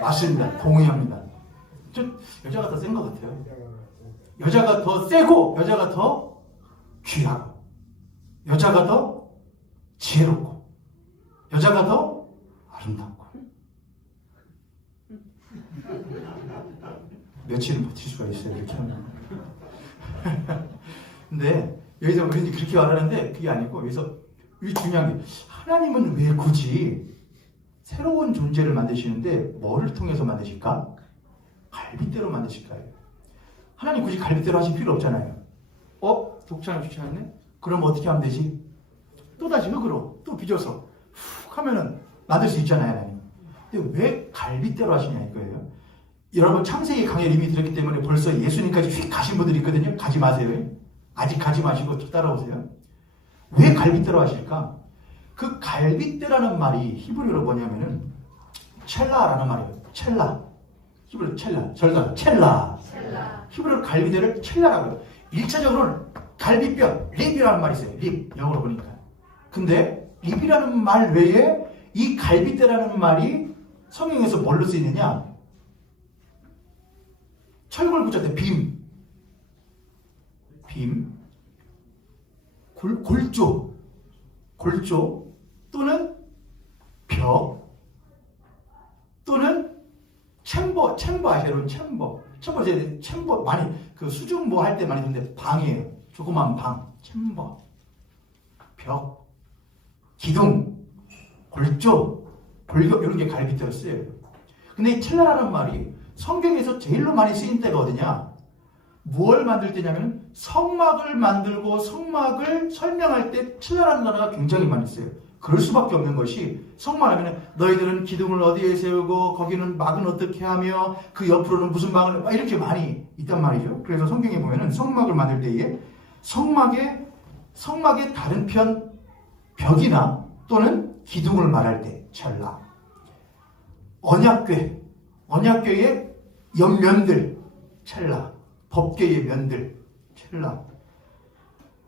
맞습니다. 동의합니다. 저 여자가 더 센 것 같아요. 여자가 더 세고 여자가 더 귀하고 여자가 더 지혜롭고 여자가 더 아름답고. 며칠은 버틸 수가 있어요. 이렇게 하면. 근데 여기서 우리는 그렇게 말하는데 그게 아니고 여기서 이 중요한 게 하나님은 왜 굳이 새로운 존재를 만드시는데 뭐를 통해서 만드실까? 갈빗대로 만드실까요? 하나님 굳이 갈빗대로 하실 필요 없잖아요. 독창을 주차했네? 그럼 어떻게 하면 되지? 또다시 흙으로 또 빚어서 훅 하면은 만들 수 있잖아요, 하나님. 근데 왜 갈빗대로 하시냐 이거예요. 여러분 창세기 강의를 이미 들었기 때문에 벌써 예수님까지 휙 가신 분들이 있거든요. 가지 마세요. 아직 가지 마시고 쭉 따라오세요. 왜 갈빗대로 하실까? 그 갈빗대라는 말이 히브리어로 뭐냐면은 첼라라는 말이에요. 첼라. 히브리어 첼라. 절단 첼라. 히브리어 갈빗대를 첼라라고 해요. 1차적으로는 갈빗뼈, 립이라는 말이 있어요. 립. 영어로 보니까. 근데 립이라는 말 외에 이 갈빗대라는 말이 성경에서 뭘로 쓰이느냐? 철골 붙였대. 빔, 골조 또는 벽 또는 챔버 아시죠? 챔버 많이 그 수중모 할 때 많이 듣는데 방이에요. 조그만 방, 챔버, 벽, 기둥, 골조, 골격 이런 게 갈빗대였어요. 근데 이 첼라라는 말이 성경에서 제일로 많이 쓰인 때가 어디냐? 뭘 만들 때냐면 성막을 만들고 성막을 설명할 때 첼라라는 단어가 굉장히 많이 써요. 그럴 수밖에 없는 것이 성막하면 너희들은 기둥을 어디에 세우고 거기는 막은 어떻게 하며 그 옆으로는 무슨 방을 이렇게 많이 있단 말이죠. 그래서 성경에 보면은 성막을 만들 때에 성막의 다른 편 벽이나 또는 기둥을 말할 때 첼라. 언약궤의 옆면들 첼라. 법궤의 면들 첼라.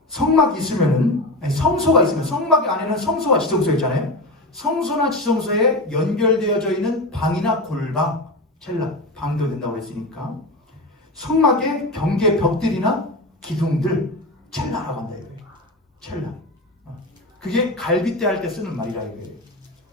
성막이 있으면은 성소가 있으면 성막 안에는 성소와 지성소 있잖아요. 성소나 지성소에 연결되어져 있는 방이나 골방 첼라. 방도 된다고 했으니까 성막의 경계 벽들이나 기둥들 첼라라고 한다 이거예요. 첼라. 그게 갈빗대 할 때 쓰는 말이라 이거예요.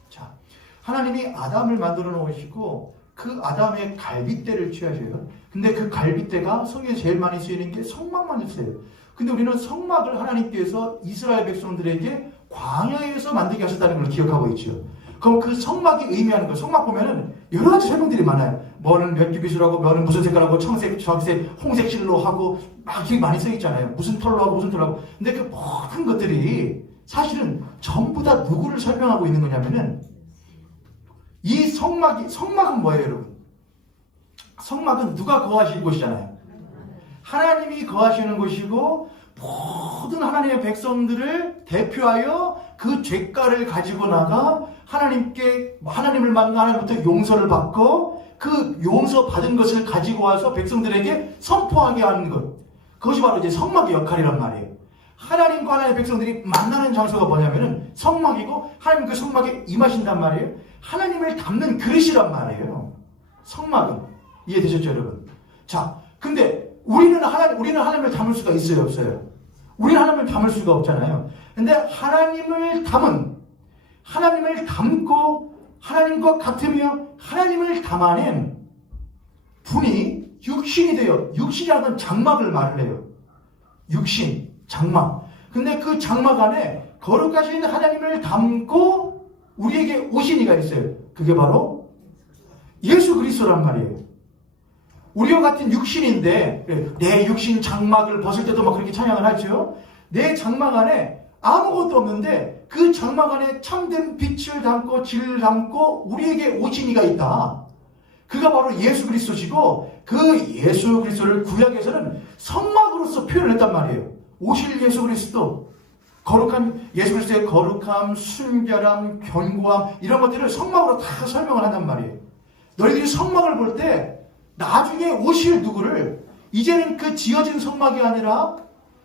자, 하나님이 아담을 만들어 놓으시고 그 아담의 갈빗대를 취하셔요. 근데 그 갈빗대가 성경에 제일 많이 쓰이는 게 성막만 있어요. 근데 우리는 성막을 하나님께서 이스라엘 백성들에게 광야에서 만들게 하셨다는 걸 기억하고 있죠. 그럼 그 성막이 의미하는 거, 성막 보면은 여러 가지 설명들이 많아요. 뭐는 몇 규빗으로 뭐는 무슨 색깔하고 청색, 주황색, 홍색 실로 하고 막 이렇게 많이 써 있잖아요. 무슨 털로 하고 무슨 털로 하고. 근데 그 모든 것들이 사실은 전부 다 누구를 설명하고 있는 거냐면은 이 성막은 뭐예요, 여러분? 성막은 누가 거하시는 곳이잖아요. 하나님이 거하시는 곳이고 모든 하나님의 백성들을 대표하여 그 죄가를 가지고 나가 하나님을 만나 하나님부터 용서를 받고 그 용서 받은 것을 가지고 와서 백성들에게 선포하게 하는 것. 그것이 바로 이제 성막의 역할이란 말이에요. 하나님과 하나님의 백성들이 만나는 장소가 뭐냐면은 성막이고 하나님 그 성막에 임하신단 말이에요. 하나님을 담는 그릇이란 말이에요. 성막은. 이해되셨죠, 여러분? 자, 근데 우리는 하나님을 담을 수가 있어요, 없어요? 우리는 하나님을 담을 수가 없잖아요. 근데 하나님을 담고 하나님과 같으며 하나님을 담아낸 분이 육신이 돼요. 육신이라는 장막을 말을 해요. 육신, 장막. 근데 그 장막 안에 거룩하신 하나님을 담고 우리에게 오신 이가 있어요. 그게 바로 예수 그리스도란 말이에요. 우리와 같은 육신인데 내 육신 장막을 벗을 때도 막 그렇게 찬양을 하죠. 내 장막 안에 아무것도 없는데 그 장막 안에 참된 빛을 담고 진리를 담고 우리에게 오신 이가 있다. 그가 바로 예수 그리스도시고 그 예수 그리스도를 구약에서는 성막으로서 표현을 했단 말이에요. 오실 예수 그리스도, 거룩한 예수 그리스도의 거룩함, 순결함, 견고함 이런 것들을 성막으로 다 설명을 한단 말이에요. 너희들이 성막을 볼 때 나중에 오실 누구를 이제는 그 지어진 성막이 아니라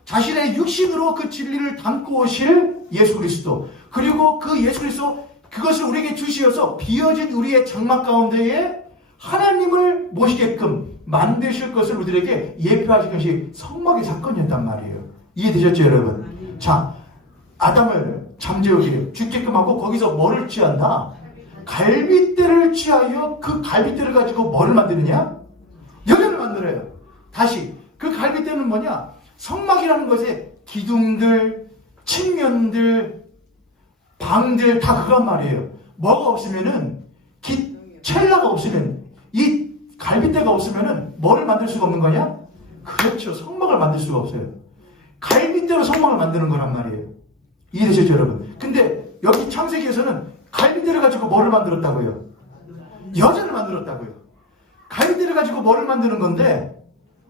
자신의 육신으로 그 진리를 담고 오실 예수 그리스도, 그리고 그 예수 그리스도 그것을 우리에게 주시어서 비어진 우리의 장막 가운데에 하나님을 모시게끔 만드실 것을 우리들에게 예표하신 것이 성막의 사건이었단 말이에요. 이해되셨죠, 여러분? 자, 아담을 잠재우기를 죽게끔 하고 거기서 뭐를 취한다? 갈빗대를 취하여 그 갈빗대를 가지고 뭐를 만드느냐? 여자를 만들어요. 다시 그 갈빗대는 뭐냐? 성막이라는 것에 기둥들, 측면들, 방들 다 그런 말이에요. 뭐가 없으면은 첼라가 없으면 이 갈빗대가 없으면은 뭐를 만들 수가 없는 거냐? 그렇죠. 성막을 만들 수가 없어요. 갈빗대로 성막을 만드는 거란 말이에요. 이해되시죠, 여러분? 근데 여기 창세기에서는 갈빗대를 가지고 뭐를 만들었다고요? 여자를 만들었다고요. 갈빗대를 가지고 뭐를 만드는 건데?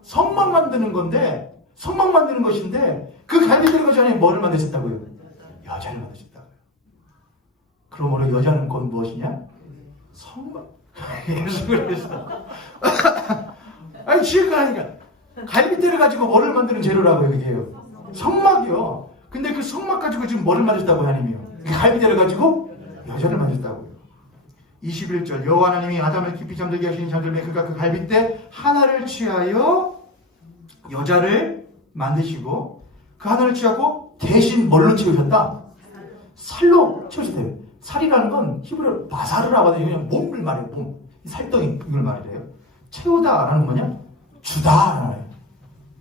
성막 만드는 건데, 성막 만드는 것인데, 그 갈빗대를 가지고 안에 뭐를 만드셨다고요? 여자를 만드셨다고요. 그러므로 여자는 곧 무엇이냐? 성막. 예수 그리스도. 아니, 지금까니까 갈빗대를 가지고 뭐를 만드는 재료라고요, 이게요? 성막이요. 근데 그 성막 가지고 지금 뭐를 만드셨다고 하나님이요? 그 갈빗대를 가지고 여자를 만드셨다고요. 21절 여호와 하나님이 아담을 깊이 잠들게 하신 잠들매 그가 그 갈빗대 하나를 취하여 여자를 만드시고 그 하나를 취하고 대신 뭘로 채우셨다? 살로 채우셨대요. 살이라는 건 히브리어로 바사르라고 하더니 그냥 몸을 말해요. 몸. 살덩이 이걸 말이래요. 채우다라는 뭐냐? 주다라는 거예요.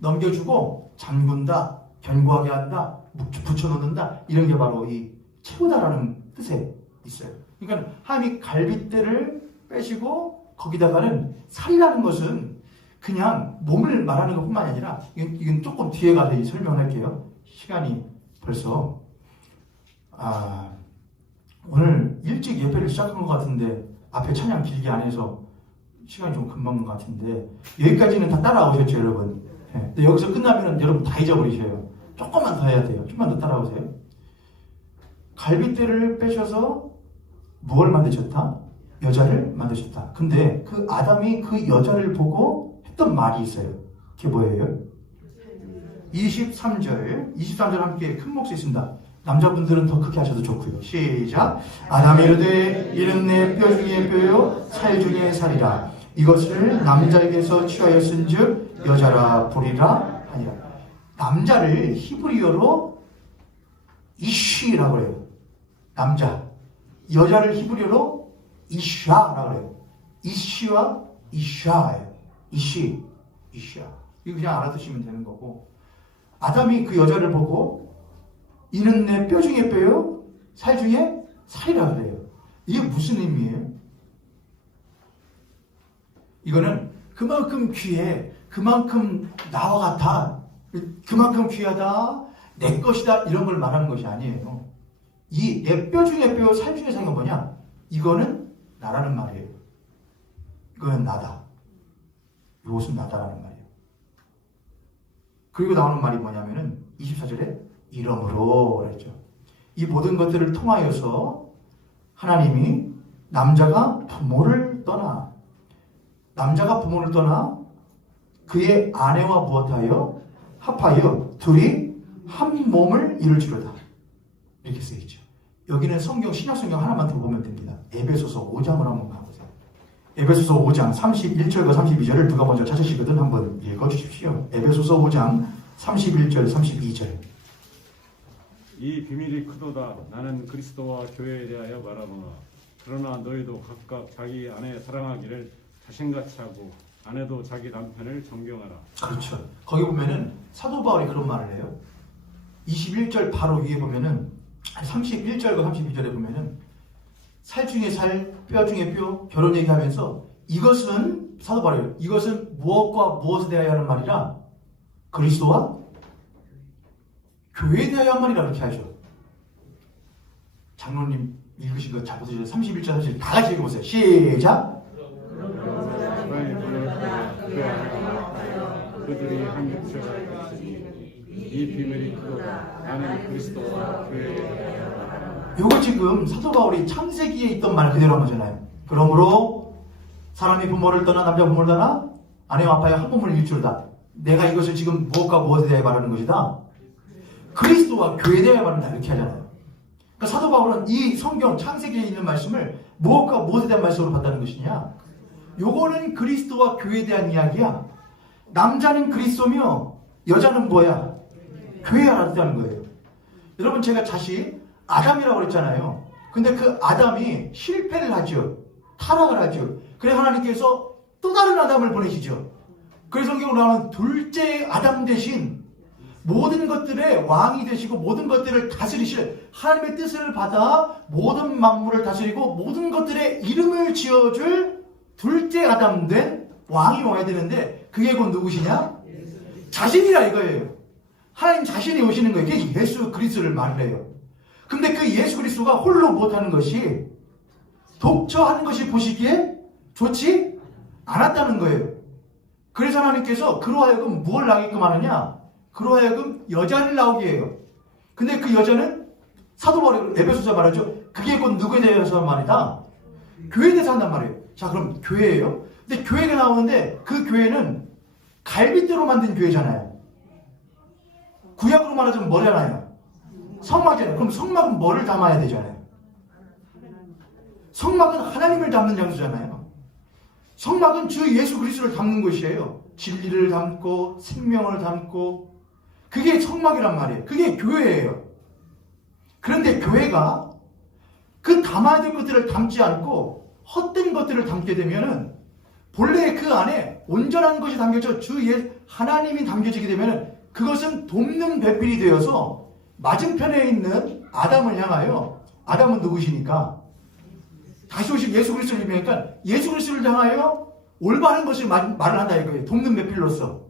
넘겨주고 잠근다, 견고하게 한다, 붙여놓는다 이런 게 바로 이 채우다라는 뜻에 있어요. 그러니까 하나님이 갈빗대를 빼시고 거기다가는 살이라는 것은 그냥 몸을 말하는 것뿐만 아니라 이건 조금 뒤에 가서 설명할게요. 시간이 벌써 오늘 일찍 예배를 시작한 것 같은데 앞에 찬양 길게 안 해서 시간이 좀 금방 간 것 같은데 여기까지는 다 따라오셨죠, 여러분? 네. 근데 여기서 끝나면 여러분 다 잊어버리셔요. 조금만 더 해야 돼요. 좀만 더 따라오세요. 갈빗대를 빼셔서 무엇을 만드셨다? 여자를 만드셨다. 근데 그 아담이 그 여자를 보고 했던 말이 있어요. 그게 뭐예요? 23절 함께 큰 목소리 있습니다. 남자분들은 더 크게 하셔도 좋고요. 시작. 아담이 이르되 이는 내 뼈 중에 뼈요 살 중에 살이라. 이것을 남자에게서 취하였은즉 여자라 부리라 하니라. 남자를 히브리어로 이쉬라고 해요. 남자. 여자를 히브리어로 이샤라고 해요. 이쉬와 이샤예요. 이쉬, 이샤. 이거 그냥 알아두시면 되는 거고. 아담이 그 여자를 보고 이는 내 뼈 중에 뼈요 살 중에 살이라 그래요. 이게 무슨 의미예요? 이거는 그만큼 귀해, 그만큼 나와 같아, 그만큼 귀하다, 내 것이다 이런 걸 말하는 것이 아니에요. 이 내 뼈 중에 뼈, 살 중에 살이 뭐냐? 이거는 나라는 말이에요. 이거는 나다. 이것은 나다라는 말이에요. 그리고 나오는 말이 뭐냐면은 24절에 이러므로 그랬죠. 이 모든 것들을 통하여서 하나님이 남자가 부모를 떠나 그의 아내와 무엇하여 합하여 둘이 한 몸을 이룰지로다. 이렇게 쓰여있죠. 여기는 성경, 신약성경 하나만 더 보면 됩니다. 에베소서 5장을 한번 가보세요. 에베소서 5장 31절과 32절을 누가 먼저 찾으시거든 한번 읽어주십시오. 에베소서 5장 31절 32절. 이 비밀이 크도다. 나는 그리스도와 교회에 대하여 말하노라. 그러나 너희도 각각 자기 아내 사랑하기를 자신같이 하고 아내도 자기 남편을 존경하라. 그렇죠. 거기 보면은 사도 바울이 그런 말을 해요. 21절 바로 위에 보면은 31절과 32절에 보면은 살 중에 살, 뼈 중에 뼈 결혼 얘기하면서 이것은 사도 바울이에요. 이것은 무엇과 무엇에 대하여 하는 말이라 그리스도와 교회에 대하여 한 말이라 그렇게 하죠. 장로님 읽으신 거 잘 보세요. 31절 30절 다 같이 읽어보세요. 시작. 그들이 한 육체가 되시니 이 비밀이 크도다. 나는 그리스도와 교회에 대하여 말하노라. 요거 지금 사도 바울이 창세기에 있던 말 그대로 한 거잖아요. 그러므로 사람이 부모를 떠나 남자 부모를 떠나 아내와 아빠의 한 몸을 일주로다. 내가 이것을 지금 무엇과 무엇에 대해 말하는 것이다. 그리스도와 교회에 대해 말한다. 이렇게 하잖아요. 그러니까 사도 바울은 이 성경 창세기에 있는 말씀을 무엇과 무엇에 대한 말씀으로 봤다는 것이냐. 요거는 그리스도와 교회에 대한 이야기야. 남자는 그리스도며 여자는 뭐야? 교회에 알았다는 거예요. 여러분 제가 다시 아담이라고 그랬잖아요. 근데 그 아담이 실패를 하죠. 타락을 하죠. 그래서 하나님께서 또 다른 아담을 보내시죠. 그래서 성경으로 나오는 둘째 아담 대신 모든 것들의 왕이 되시고 모든 것들을 다스리실 하나님의 뜻을 받아 모든 만물을 다스리고 모든 것들의 이름을 지어줄 둘째 아담 된 왕이 와야 되는데 그게 곧 누구시냐? 자신이라 이거예요. 하나님 자신이 오시는 거예요. 그게 예수 그리스도를 말해요. 근데 그 예수 그리스도가 홀로 못하는 것이 독처하는 것이 보시기에 좋지 않았다는 거예요. 그래서 하나님께서 그로 하여금 무엇을 나게끔 하느냐? 그로 하여금 여자를 나오게 해요. 근데 그 여자는 사도 바울이 에베소서 말하죠. 그게 곧 누구에 대해서 말이다? 교회에 대해서 한단 말이에요. 자, 그럼 교회예요? 근데 교회가 나오는데 그 교회는 갈빗대로 만든 교회잖아요. 구약으로 말하자면 뭐잖아요? 성막이잖아요. 그럼 성막은 뭐를 담아야 되잖아요? 성막은 하나님을 담는 장소잖아요. 성막은 주 예수 그리스도를 담는 곳이에요. 진리를 담고 생명을 담고 그게 성막이란 말이에요. 그게 교회예요. 그런데 교회가 그 담아야 될 것들을 담지 않고 헛된 것들을 담게 되면은 본래 그 안에 온전한 것이 담겨져 하나님이 담겨지게 되면은 그것은 돕는 배필이 되어서 맞은편에 있는 아담을 향하여 아담은 누구시니까? 다시 오실 예수 그리스도를 의미하니까 예수 그리스도를 향하여 올바른 것을 말을 한다 이거예요. 돕는 배필로서.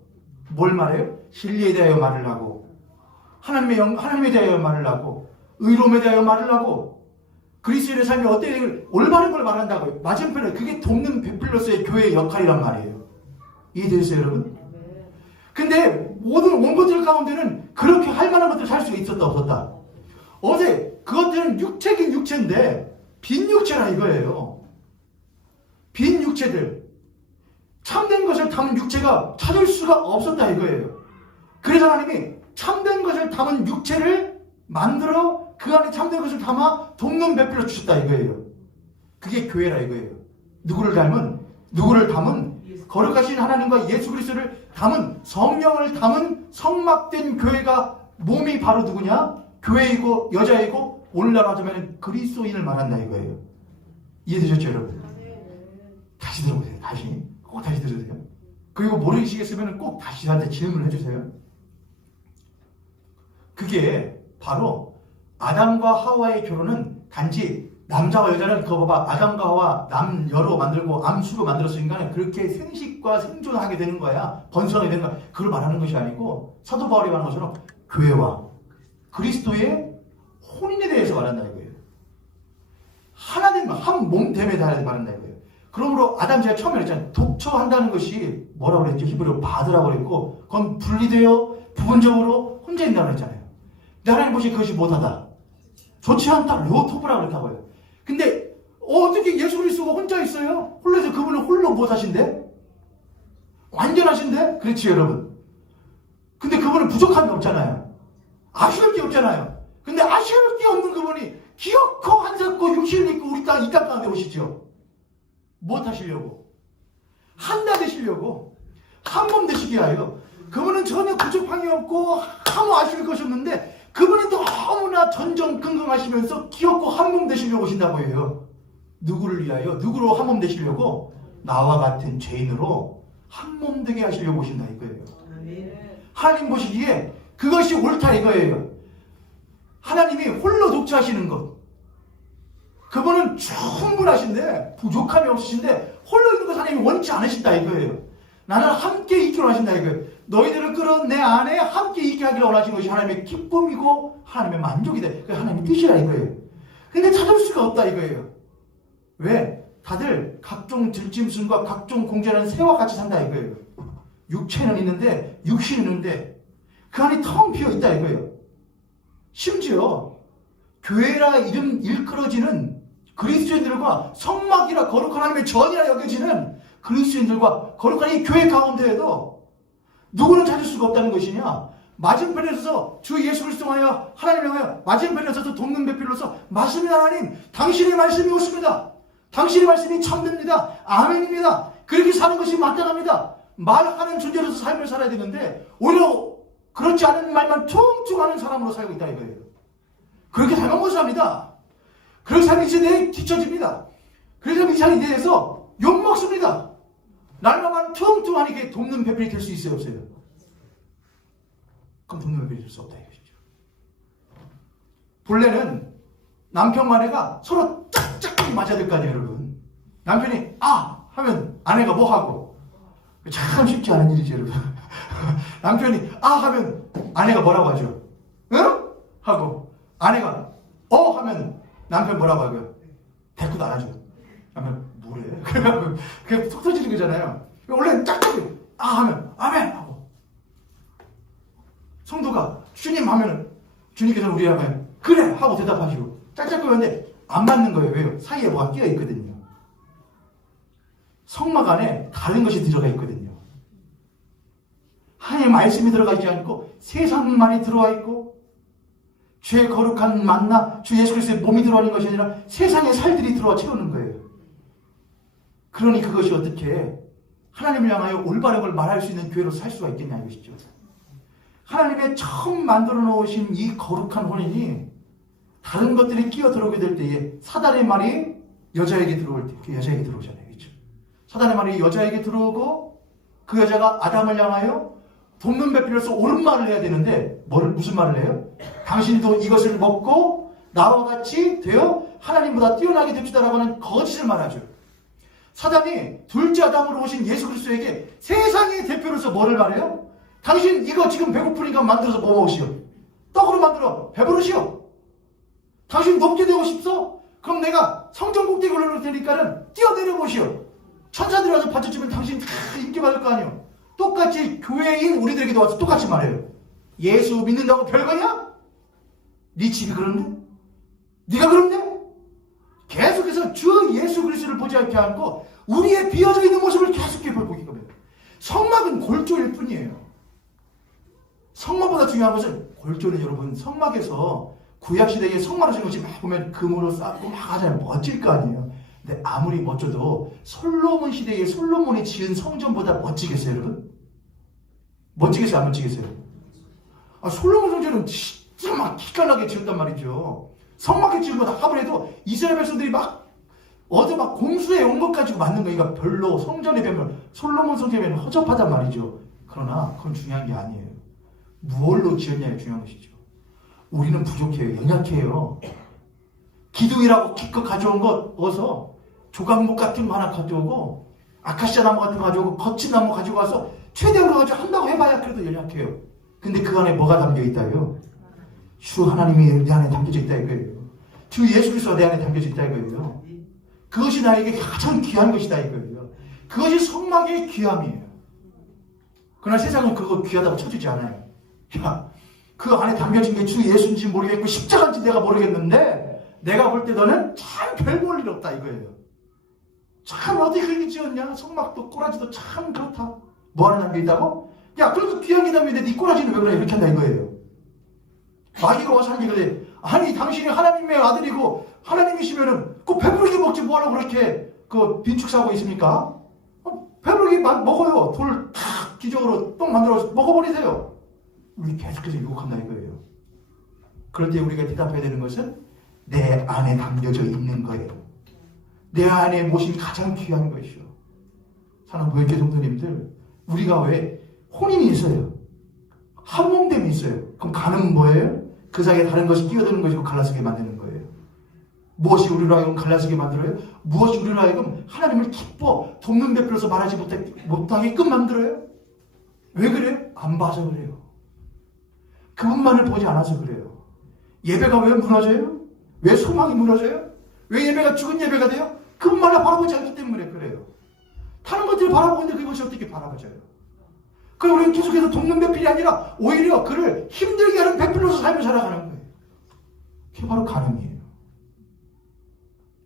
뭘 말해요? 진리에 대하여 말을 하고 하나님에 대하여 말을 하고 의로움에 대하여 말을 하고 그리스도의 삶이 어때야 되길 올바른 걸 말한다고요. 맞은편에 그게 돕는 배필로서의 교회의 역할이란 말이에요. 이해되세요 여러분? 근데 모든 원고들 가운데는 그렇게 할 만한 것들을 살 수 있었다 없었다? 어제 그것들은 육체긴 육체인데 빈 육체라 이거예요. 빈 육체들 참된 것을 담은 육체가 찾을 수가 없었다 이거예요. 그래서 하나님이 참된 것을 담은 육체를 만들어 그 안에 참된 것을 담아 돕는 배필로 주셨다 이거예요. 그게 교회라 이거예요. 누구를 담은 거룩하신 하나님과 예수 그리스도를 담은 성령을 담은 성막된 교회가 몸이 바로 누구냐? 교회이고 여자이고 오늘날 하자면 그리스도인을 말한다 이거예요. 이해되셨죠 여러분? 다시 들어보세요. 꼭 다시 들으세요. 그리고 모르시겠으면 꼭 다시 저한테 질문을 해주세요. 그게 바로 아담과 하와의 결혼은 단지 남자와 여자는 그거 봐봐 아담과 하와 남여로 만들고 암수로 만들었으니까 그렇게 생식과 생존하게 되는 거야. 번성하게 되는 거야. 그걸 말하는 것이 아니고 사도 바울이 말하는 것처럼 교회와 그리스도의 혼인에 대해서 말한다 이거예요. 하나님 한 몸됨에 대해서 말한다 이거예요. 그러므로 아담 제가 처음에 그랬잖아요. 독처한다는 것이 뭐라고 그랬죠? 히브리어로 바드라고 그랬고 그건 분리되어 부분적으로 혼자 있다고 그랬잖아요. 근데 하나님 보시 그것이 못하다. 좋지 않다. 로토브라고 그랬다고요. 근데 어떻게 예수 그리스도가 혼자 있어요? 홀로서 그분은 홀로 못하신데? 완전하신데? 그렇지 여러분. 근데 그분은 부족함이 없잖아요. 아쉬울 게 없잖아요. 근데 아쉬울 게 없는 그분이 기어코 한석고 육신을 입고 우리 이 땅 가운데 오시죠. 무엇 하시려고? 한나 되시려고 한 몸 되시게 하여 그분은 전혀 부족함이 없고 아무 아쉬울 것이 없는데 그분은 너무나 전전긍긍하시면서 기어코 한 몸 되시려고 오신다고 해요. 누구를 위하여? 누구로 한 몸 되시려고? 나와 같은 죄인으로 한 몸 되게 하시려고 오신다 이거예요. 하나님 보시기에 그것이 옳다 이거예요. 하나님이 홀로 독처하시는 것 그분은 충분하신데 부족함이 없으신데 홀로 있는 것 하나님이 원치 않으신다 이거예요. 나는 함께 있기를 원하신다 이거예요. 너희들을 끌어 내 안에 함께 있게 하기를 원하신 것이 하나님의 기쁨이고 하나님의 만족이다. 그게 하나님의 뜻이라 이거예요. 근데 찾을 수가 없다 이거예요. 왜? 다들 각종 들짐승과 각종 공존하는 새와 같이 산다 이거예요. 육체는 있는데 육신은 있는데 그 안이 텅 비어 있다 이거예요. 심지어 교회라 이름 일컬어지는 그리스도인들과 성막이라 거룩한 하나님의 전이라 여겨지는 그리스도인들과 거룩한 이 교회 가운데에도 누구는 찾을 수가 없다는 것이냐? 맞은편에 서서 주 예수 그리스도를 하여 하나님을 향하여 맞은편에 서서 돕는 배필로서 맞습니다 하나님 당신의 말씀이 옳습니다. 당신의 말씀이 참됩니다. 아멘입니다. 그렇게 사는 것이 마땅합니다. 말하는 존재로서 삶을 살아야 되는데 오히려 그렇지 않은 말만 퉁퉁 하는 사람으로 살고 있다 이거예요. 그렇게 살면 못 삽니다. 그렇게 살면 이 세대에 뒤처집니다. 그렇게 살면 이 세대에 대해서 욕먹습니다. 날마다 퉁퉁하게 돕는 배필이 될 수 있어요, 없어요? 그럼 돕는 배필이 될 수 없다 이것이죠. 본래는 남편과 아내가 서로 짝짝이 맞아야 될 거 아니에요, 여러분. 남편이 아! 하면 아내가 뭐 하고. 참 쉽지 않은 일이죠, 여러분. 남편이 아! 하면 아내가 뭐라고 하죠? 응? 하고 아내가 하면 남편 뭐라고 하고요? 대꾸도 안 하죠. 남편 뭐래? 그게 속 터지는 거잖아요. 원래는 짝짝이 아! 하면 아멘! 하고 성도가 주님 하면 주님께서는 우리 하면 그래! 하고 대답하시고 짝짝거리는데 안 맞는 거예요. 왜요? 사이에 뭐가 끼어 있거든요. 성막 안에 다른 것이 들어가 있거든요. 하나님의 말씀이 들어가 있지 않고 세상만이 들어와 있고 죄의 거룩한 만나 주 예수 그리스도의 몸이 들어가는 것이 아니라 세상의 살들이 들어와 채우는 거예요. 그러니 그것이 어떻게 하나님을 향하여 올바른 걸 말할 수 있는 교회로 살 수가 있겠냐 이것이죠. 하나님의 처음 만들어 놓으신 이 거룩한 혼인이 다른 것들이 끼어 들어오게 될 때에 사단의 말이 여자에게 들어올 때 그 여자에게 들어오잖아요. 그렇죠? 사단의 말이 여자에게 들어오고 그 여자가 아담을 향하여 돕는 배필로서 옳은 말을 해야 되는데 무슨 말을 해요? 당신도 이것을 먹고 나와 같이 되어 하나님보다 뛰어나게 됩시다라고 하는 거짓을 말하죠. 사단이 둘째 아담으로 오신 예수 그리스도에게 세상의 대표로서 뭐를 말해요? 당신 이거 지금 배고프니까 만들어서 먹어오시오. 떡으로 만들어 배부르시오. 당신 높게 되고 싶소? 그럼 내가 성전 꼭대기 올려놓을 테니까는 뛰어내려 보시오. 천사들이 와서 받쳐주면 당신 다 인기 받을 거 아니오. 똑같이 교회인 우리들에게도 와서 똑같이 말해요. 예수 믿는다고 별거냐? 네 집이 그런데? 네가 그런데? 계속해서 주 예수 그리스도를 보지 않게 하고 우리의 비어져 있는 모습을 계속해 보이게 겁니다. 성막은 골조일 뿐이에요. 성막보다 중요한 것은 골조는 여러분 성막에서 구약시대에 성막을 지은 것이 막 보면 금으로 쌓고 막 하잖아요. 멋질 거 아니에요. 근데 아무리 멋져도 솔로몬 시대에 솔로몬이 지은 성전보다 멋지겠어요, 여러분? 멋지겠어요, 안 멋지겠어요? 솔로몬 성전은 진짜 막 기깔나게 지었단 말이죠. 성막에 지은 거다 아무래도 이스라엘 백성들이 어제 공수해 온 것 가지고 만든 거니까 별로 성전에 비하면 솔로몬 성전에 비하면 허접하단 말이죠. 그러나 그건 중요한 게 아니에요. 무엇로 지었냐가 중요한 것이죠. 우리는 부족해요. 연약해요. 기둥이라고 기껏 가져온 것 어서 조각목 같은 거 하나 가져오고 아카시아 나무 같은 거 가져오고 거친 나무 가지고 와서 최대한 거 가지고 한다고 해봐야 그래도 연약해요. 근데 그 안에 뭐가 담겨 있다요? 주 하나님이 내 안에 담겨져 있다 이거예요. 주 예수 그리스도가 내 안에 담겨져 있다 이거예요. 그것이 나에게 가장 귀한 것이다 이거예요. 그것이 성막의 귀함이에요. 그러나 세상은 그거 귀하다고 쳐주지 않아요. 야, 그 안에 담겨진 게 주 예수인지 모르겠고 십자가인지 내가 모르겠는데 내가 볼 때 너는 참 별 볼 일 없다 이거예요. 참 어디 그렇게 지었냐? 성막도 꼬라지도 참 그렇다. 뭐 하나 담겨있다고? 야, 그래도 귀한 게 담겨있는데 네 꼬라지는 왜 그래? 이렇게 한다 이거예요. 마귀가 와서 하는 게 그래. 아니 당신이 하나님의 아들이고 하나님이시면은 그 배부르게 먹지 뭐하라고 그렇게 빈축 사고 있습니까? 배부르게 먹어요. 돌 탁 기적으로 떡 만들어서 먹어버리세요. 우리 계속해서 유혹한다 이거예요. 그럴 때 우리가 대답해야 되는 것은 내 안에 담겨져 있는 거예요. 내 안에 모신 가장 귀한 것이요. 사랑하는 보혈교회 성도님들, 우리가 왜 혼인이 있어요? 한몸됨이 있어요. 그럼 간은 뭐예요? 그 사이에 다른 것이 끼어드는 것이고 갈라서게 만드는 거예요. 무엇이 우리로 하여금 갈라서게 만들어요? 무엇이 우리로 하여금 하나님을 기뻐 돕는 대표로서 말하지 못하게끔 만들어요? 왜 그래요? 안 봐서 그래요. 그분만을 보지 않아서 그래요. 예배가 왜 무너져요? 왜 소망이 무너져요? 왜 예배가 죽은 예배가 돼요? 그분만을 바라보지 않기 때문에 그래요. 다른 것들을 바라보는데 그것이 어떻게 바라봐져요? 그럼 우리는 계속해서 돕는 배필이 아니라 오히려 그를 힘들게 하는 배필로서 삶을 살아가는 거예요. 그게 바로 간음이에요.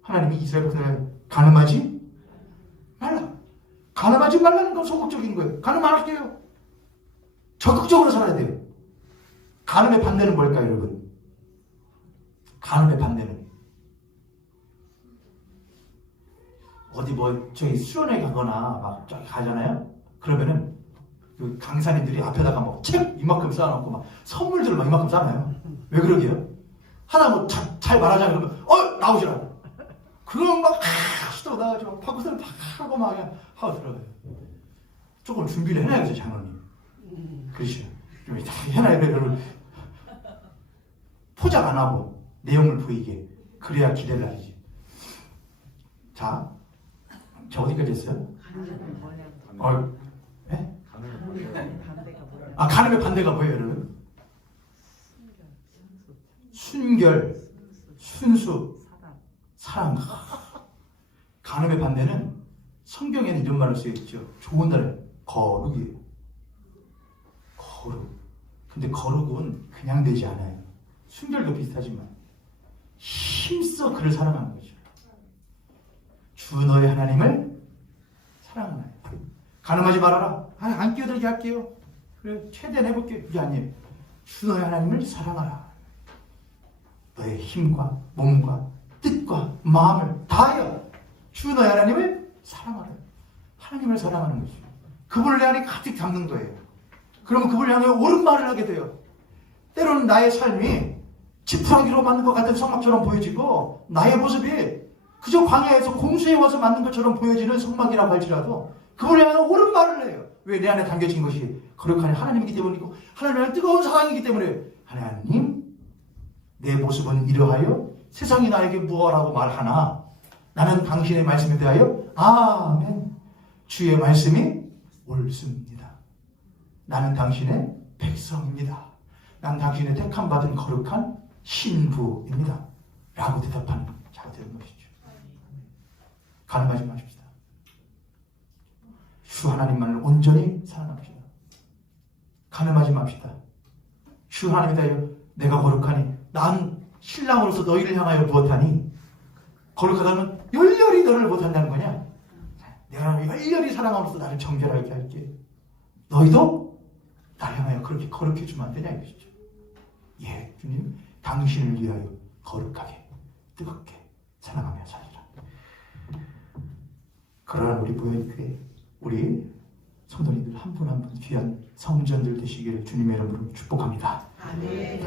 하나님이 이스라엘 백성을 간음하지 말라. 간음하지 말라는 건 소극적인 거예요. 간음 안 할게요. 적극적으로 살아야 돼요. 간음의 반대는 뭘까요, 여러분? 간음의 반대는 어디 저기 수련회 가거나 저기 가잖아요. 그러면은 그 강사님들이 앞에다가 책 이만큼 쌓아놓고 선물들을 이만큼 쌓아놔요. 왜 그러게요? 하다 뭐 잘 말하자 그러면 나오시라. 그러면 막 하시다가 나가지고 바꾸서는 막 하고 막 그냥 하고 들어가요. 조금 준비를 해놔야죠, 장로님. 그렇죠. 좀 해놔야 돼. 그러면 포장 안 하고 내용을 보이게. 그래야 기대를 하지. 자, 저 어디까지 했어요? 네? 간음의 반대가 뭐예요, 여러분? 순결, 순수, 사랑. 간음의 반대는 성경에는 이런 말을 쓰여있죠. 좋은 단어, 거룩이에요. 거룩. 근데 거룩은 그냥 되지 않아요. 순결도 비슷하지만 힘써 그를 사랑하는 거죠. 주 너의 하나님을 사랑하나요. 간음하지 말아라. 안 끼어들게 할게요. 그래, 최대한 해볼게요. 그게 아니에요. 주 너의 하나님을 사랑하라. 너의 힘과 몸과 뜻과 마음을 다하여 주 너의 하나님을 사랑하라. 하나님을 사랑하는 거죠. 그분을 내 안에 가득 담는 거예요. 그러면 그분을 향해 옳은 말을 하게 돼요. 때로는 나의 삶이 지푸라기로 만든 것 같은 성막처럼 보여지고 나의 모습이 그저 광야에서 공수해 와서 만든 것처럼 보여지는 성막이라고 할지라도 그분을 향해 옳은 말을 해요. 왜? 내 안에 담겨진 것이 거룩한 하나님이기 때문이고 하나님의 뜨거운 사랑이기 때문에 하나님 내 모습은 이러하여 세상이 나에게 무엇라고 말하나 나는 당신의 말씀에 대하여 아멘 주의 말씀이 옳습니다. 나는 당신의 백성입니다. 난 당신의 택함 받은 거룩한 신부입니다. 라고 대답하는 자가 되는 것이죠. 간음하지 마십시다. 주 하나님만을 온전히 사랑합시다. 간음하지 맙시다. 주 하나님에 대하여 내가 거룩하니 난 신랑으로서 너희를 향하여 무엇하니 거룩하다면 열렬히 너를 못한다는 거냐? 내가 열렬히 사랑함으로써 나를 정결하게 할게. 너희도 나를 향하여 그렇게 거룩해주면 안 되냐 이것이죠. 예, 주님 당신을 위하여 거룩하게 뜨겁게 사랑하며 살리라. 그러한 우리 보현교회 우리 성도님들 한 분 한 분 귀한 성전들 되시기를 주님의 이름으로 축복합니다. 아멘.